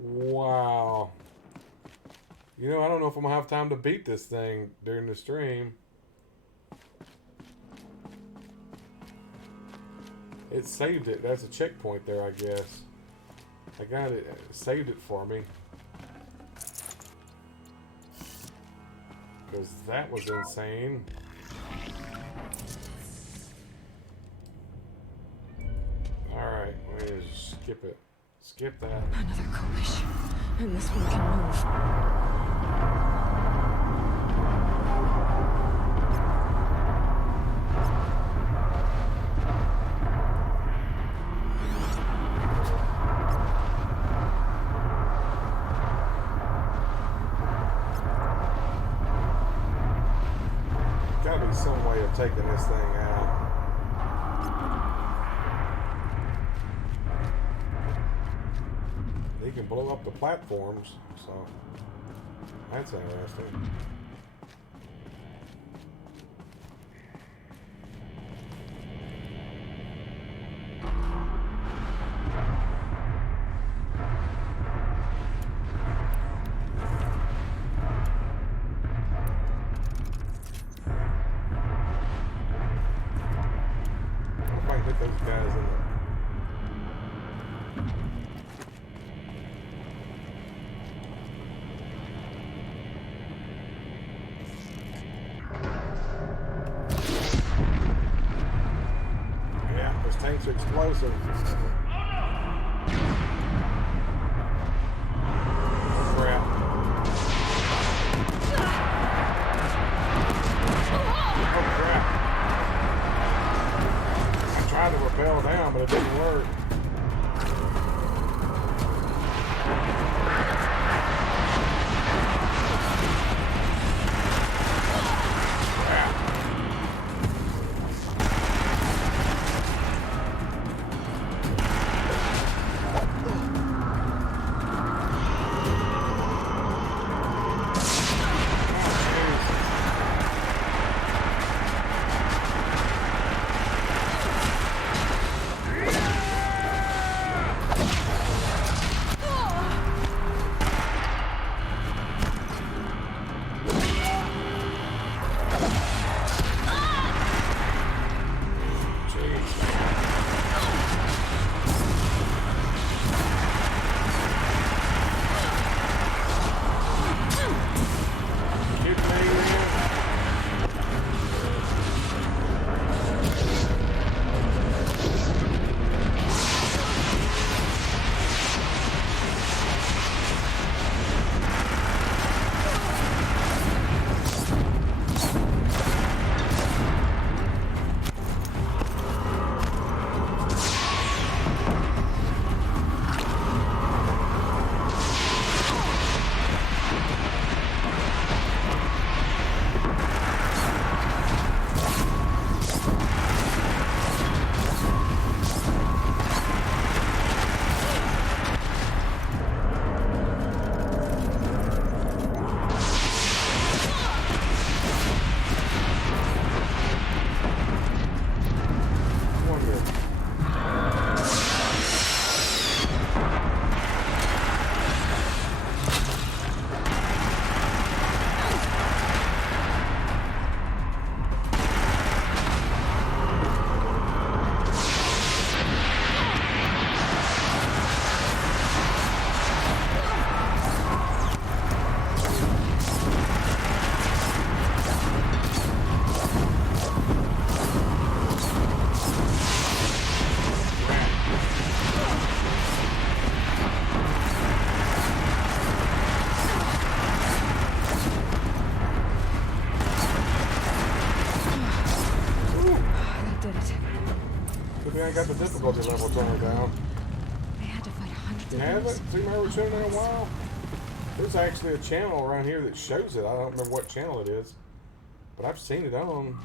Wow. You know, I don't know if I'm going to have time to beat this thing during the stream. It saved it. That's a checkpoint there, I guess. I got it. It saved it for me. Because that was insane. Alright, let me just skip it. Skip that. Another collision. And this one can move. Gotta be some way of taking this thing out. He can blow up the platforms, so that's interesting. If I can hit those guys in the tanks are explosive. Crap. Oh crap. I tried to rappel down, but it didn't work. Crap. got the difficulty level turned down. I had to fight hundreds You of haven't? those. See my return in a while? There's actually a channel around here that shows it. I don't remember what channel it is, but I've seen it on.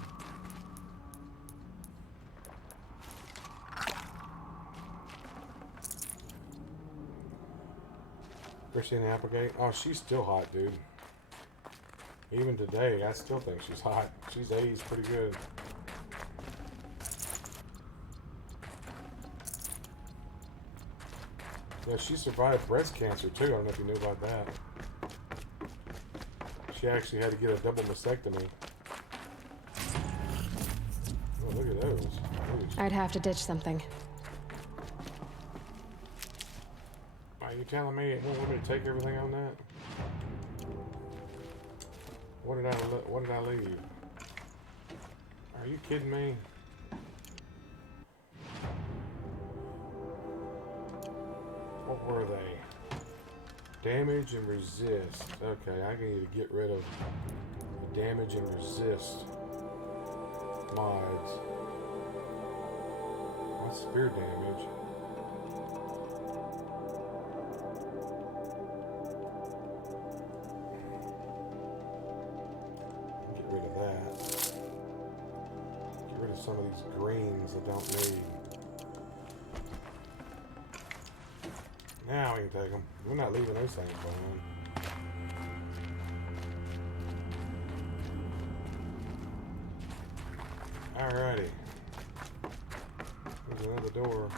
Christina Applegate. Oh, she's still hot, dude. Even today, I still think she's hot. She's aged pretty good. Yeah, she survived breast cancer too. I don't know if you knew about that. She actually had to get a double mastectomy. Oh, look at those. Ooh. I'd have to ditch something. Are you telling me it won't let me take everything on that? What did I leave? Are you kidding me? What were they? Damage and resist. Okay, I need to get rid of the damage and resist mods. What's spear damage? Get rid of that. Get rid of some of these greens I don't need. Now we can take them. We're not leaving those things behind. Alrighty. There's another door.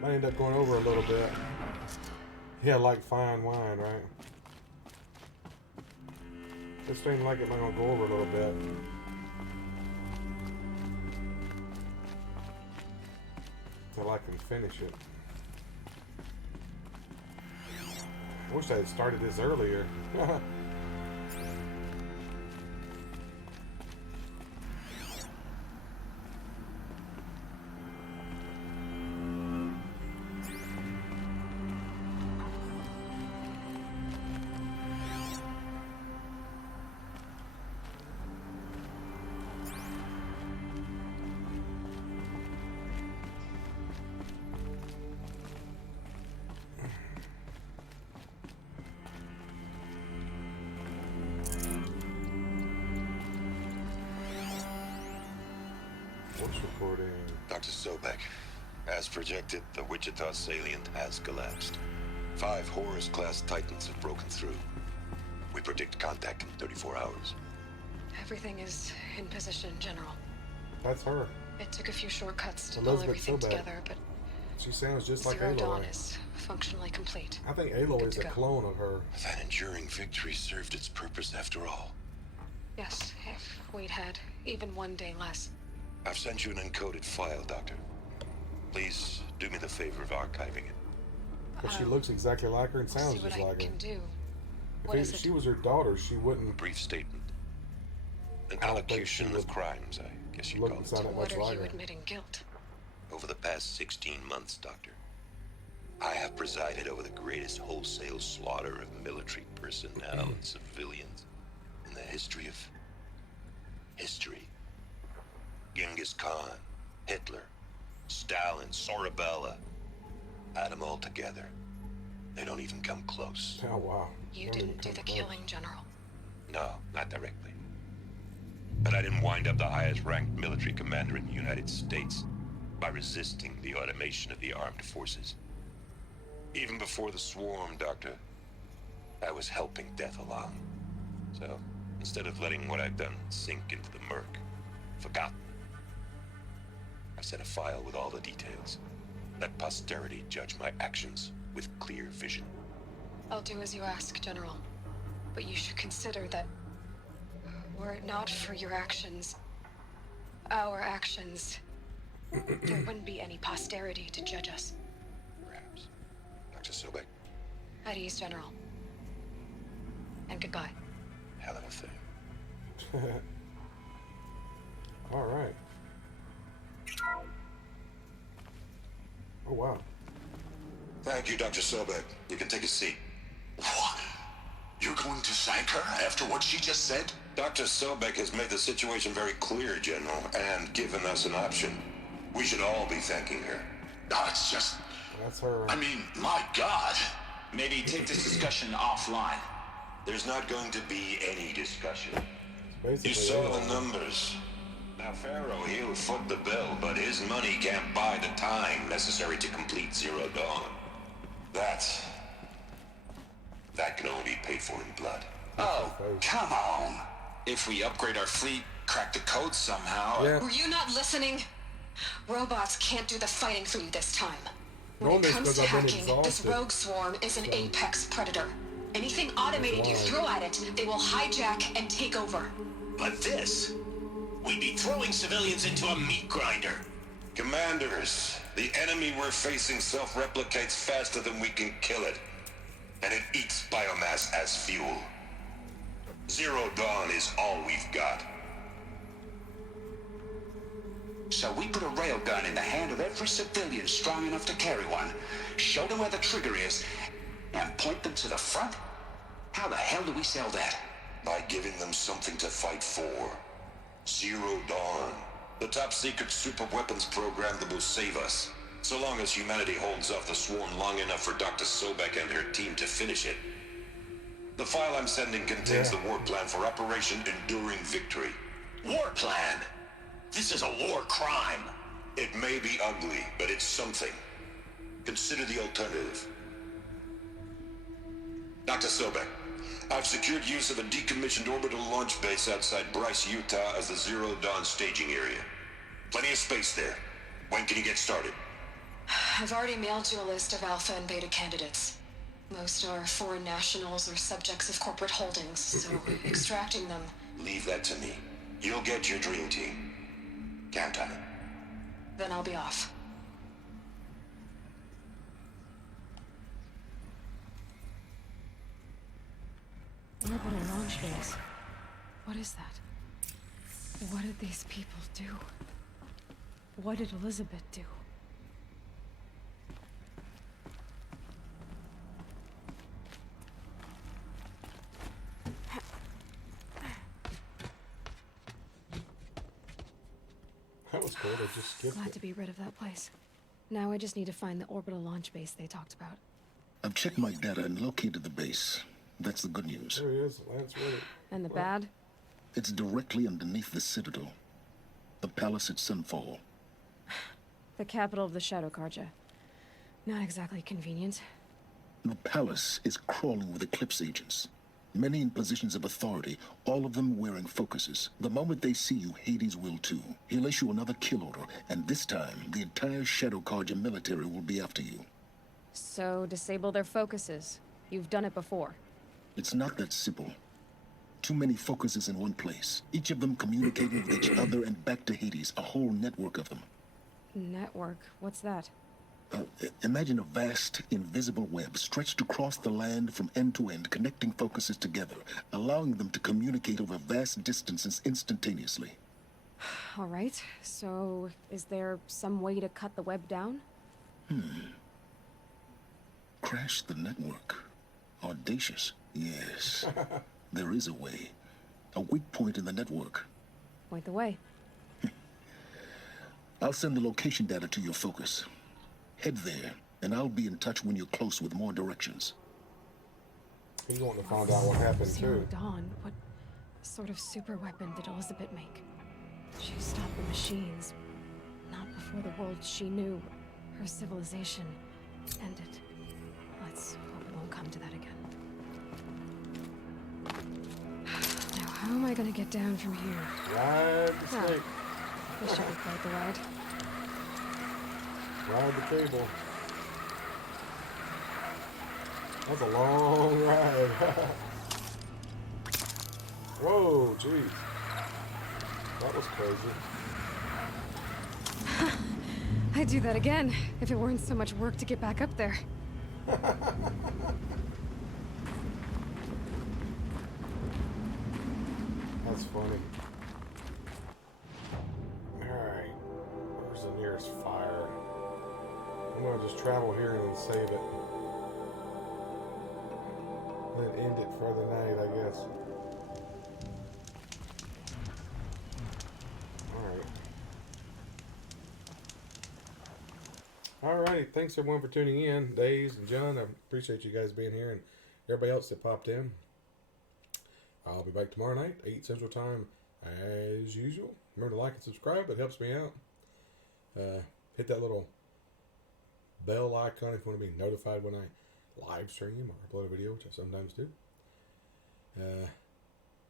Might end up going over a little bit. Yeah, like fine wine, right? This thing like it might gonna go over a little bit. Till I can finish it. I wish I had started this earlier. Recording. Dr. Sobek, as projected, the Wichita salient has collapsed. 5 Horus-class Titans have broken through. We predict contact in 34 hours. Everything is in position, General. That's her. It took a few shortcuts to pull Elizabeth everything Sobek. together, but She sounds just like Zero Dawn Aloy. is functionally complete. I think Aloy Good is to a go. clone of her. That enduring victory served its purpose after all. Yes, if we'd had even one day less. I've sent you an encoded file, Doctor. Please do me the favor of archiving it. But she looks exactly like her and I'll sounds see what just I like her. can do. What is If it? she was her daughter, she wouldn't Brief statement. An I don't think allocution she of would crimes, I guess you'd look call and it. sound that What much are like you her. admitting guilt? Over the past 16 months, Doctor, I have presided over the greatest wholesale slaughter of military personnel and civilians in the history of history. Genghis Khan, Hitler, Stalin, Sorabella. Add them all together. They don't even come close. Oh, wow. You Don't even didn't do come the close. killing, General. No, not directly. But I didn't wind up the highest ranked military commander in the United States by resisting the automation of the armed forces. Even before the swarm, Doctor, I was helping death along. So, instead of letting what I've done sink into the murk, forgotten, I set a file with all the details. Let posterity judge my actions with clear vision. I'll do as you ask, General. But you should consider that were it not for your actions, our actions, there wouldn't be any posterity to judge us. Perhaps. Dr. Sobek, At ease, General. And goodbye. hell of a thing. All right. Oh, wow. Thank you, Dr. Sobek. You can take a seat. What? You're going to thank her after what she just said? Dr. Sobek has made the situation very clear, General, and given us an option. We should all be thanking her. No, it's just... That's her. I mean, my God. Maybe take this discussion offline. There's not going to be any discussion. Basically, You saw the numbers. Now, Pharaoh, he'll foot the bill, but his money can't buy the time necessary to complete Zero Dawn. That can only be paid for in blood. Oh, come on. If we upgrade our fleet, crack the code somehow... Yeah. Were you not listening? Robots can't do the fighting for you this time. When Normally it comes it's to 'cause I've been hacking, this exhausted. rogue swarm is an apex predator. Anything automated you throw at it, they will hijack and take over. But this... We'd be throwing civilians into a meat grinder. Commanders, the enemy we're facing self-replicates faster than we can kill it. And it eats biomass as fuel. Zero Dawn is all we've got. So we put a railgun in the hand of every civilian strong enough to carry one, show them where the trigger is, and point them to the front? How the hell do we sell that? By giving them something to fight for. Zero Dawn. The top secret super weapons program that will save us. So long as humanity holds off the swarm long enough for Dr. Sobek and her team to finish it. The file I'm sending contains the war plan for Operation Enduring Victory. War plan? This is a war crime. It may be ugly, but it's something. Consider the alternative. Dr. Sobek, I've secured use of a decommissioned orbital launch base outside Bryce, Utah as the Zero Dawn staging area. Plenty of space there. When can you get started? I've already mailed you a list of alpha and beta candidates. Most are foreign nationals or subjects of corporate holdings, so extracting them... Leave that to me. You'll get your dream team. Count on it. Then I'll be off. Orbital launch base. What is that? What did these people do? What did Elizabeth do? That was cool. They just skipped Glad it. to be rid of that place. Now I just need to find the orbital launch base they talked about. I've checked my data and located the base. That's the good news. There he is, Lance Reddick. And the bad? It's directly underneath the Citadel. The palace at Sunfall. The capital of the Shadow Carja. Not exactly convenient. The palace is crawling with Eclipse agents. Many in positions of authority, all of them wearing focuses. The moment they see you, Hades will too. He'll issue another kill order, and this time, the entire Shadow Carja military will be after you. So, disable their focuses. You've done it before. It's not that simple. Too many focuses in one place. Each of them communicating with each other and back to Hades, a whole network of them. Network? What's that? Imagine a vast, invisible web stretched across the land from end to end, connecting focuses together, allowing them to communicate over vast distances instantaneously. All right, so is there some way to cut the web down? Crash the network. Audacious. Yes. There is a way. A weak point in the network. Point the way. I'll send the location data to your focus. Head there, and I'll be in touch when you're close with more directions. He's wanting to find out what happened, Zero too. Dawn? What sort of super weapon did Elizabeth make? She stopped the machines. Not before the world she knew, her civilization, ended. Let's hope it won't come to that again. Now, how am I gonna get down from here? Ride the snake. This should be quite the ride. Ride the cable. That's a long ride. Whoa, jeez. That was crazy. I'd do that again, if it weren't so much work to get back up there. That's funny. Alright. Where's the nearest fire? I'm gonna just travel here and then save it. Then end it for the night, I guess. Alrighty, thanks everyone for tuning in. Days and John, I appreciate you guys being here, and everybody else that popped in. I'll be back tomorrow night, 8 Central Time, as usual. Remember to like and subscribe, it helps me out. Hit that little bell icon if you want to be notified when I live stream or upload a video, which I sometimes do.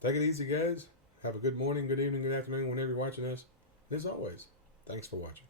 Take it easy, guys. Have a good morning, good evening, good afternoon, whenever you're watching this. And as always, thanks for watching.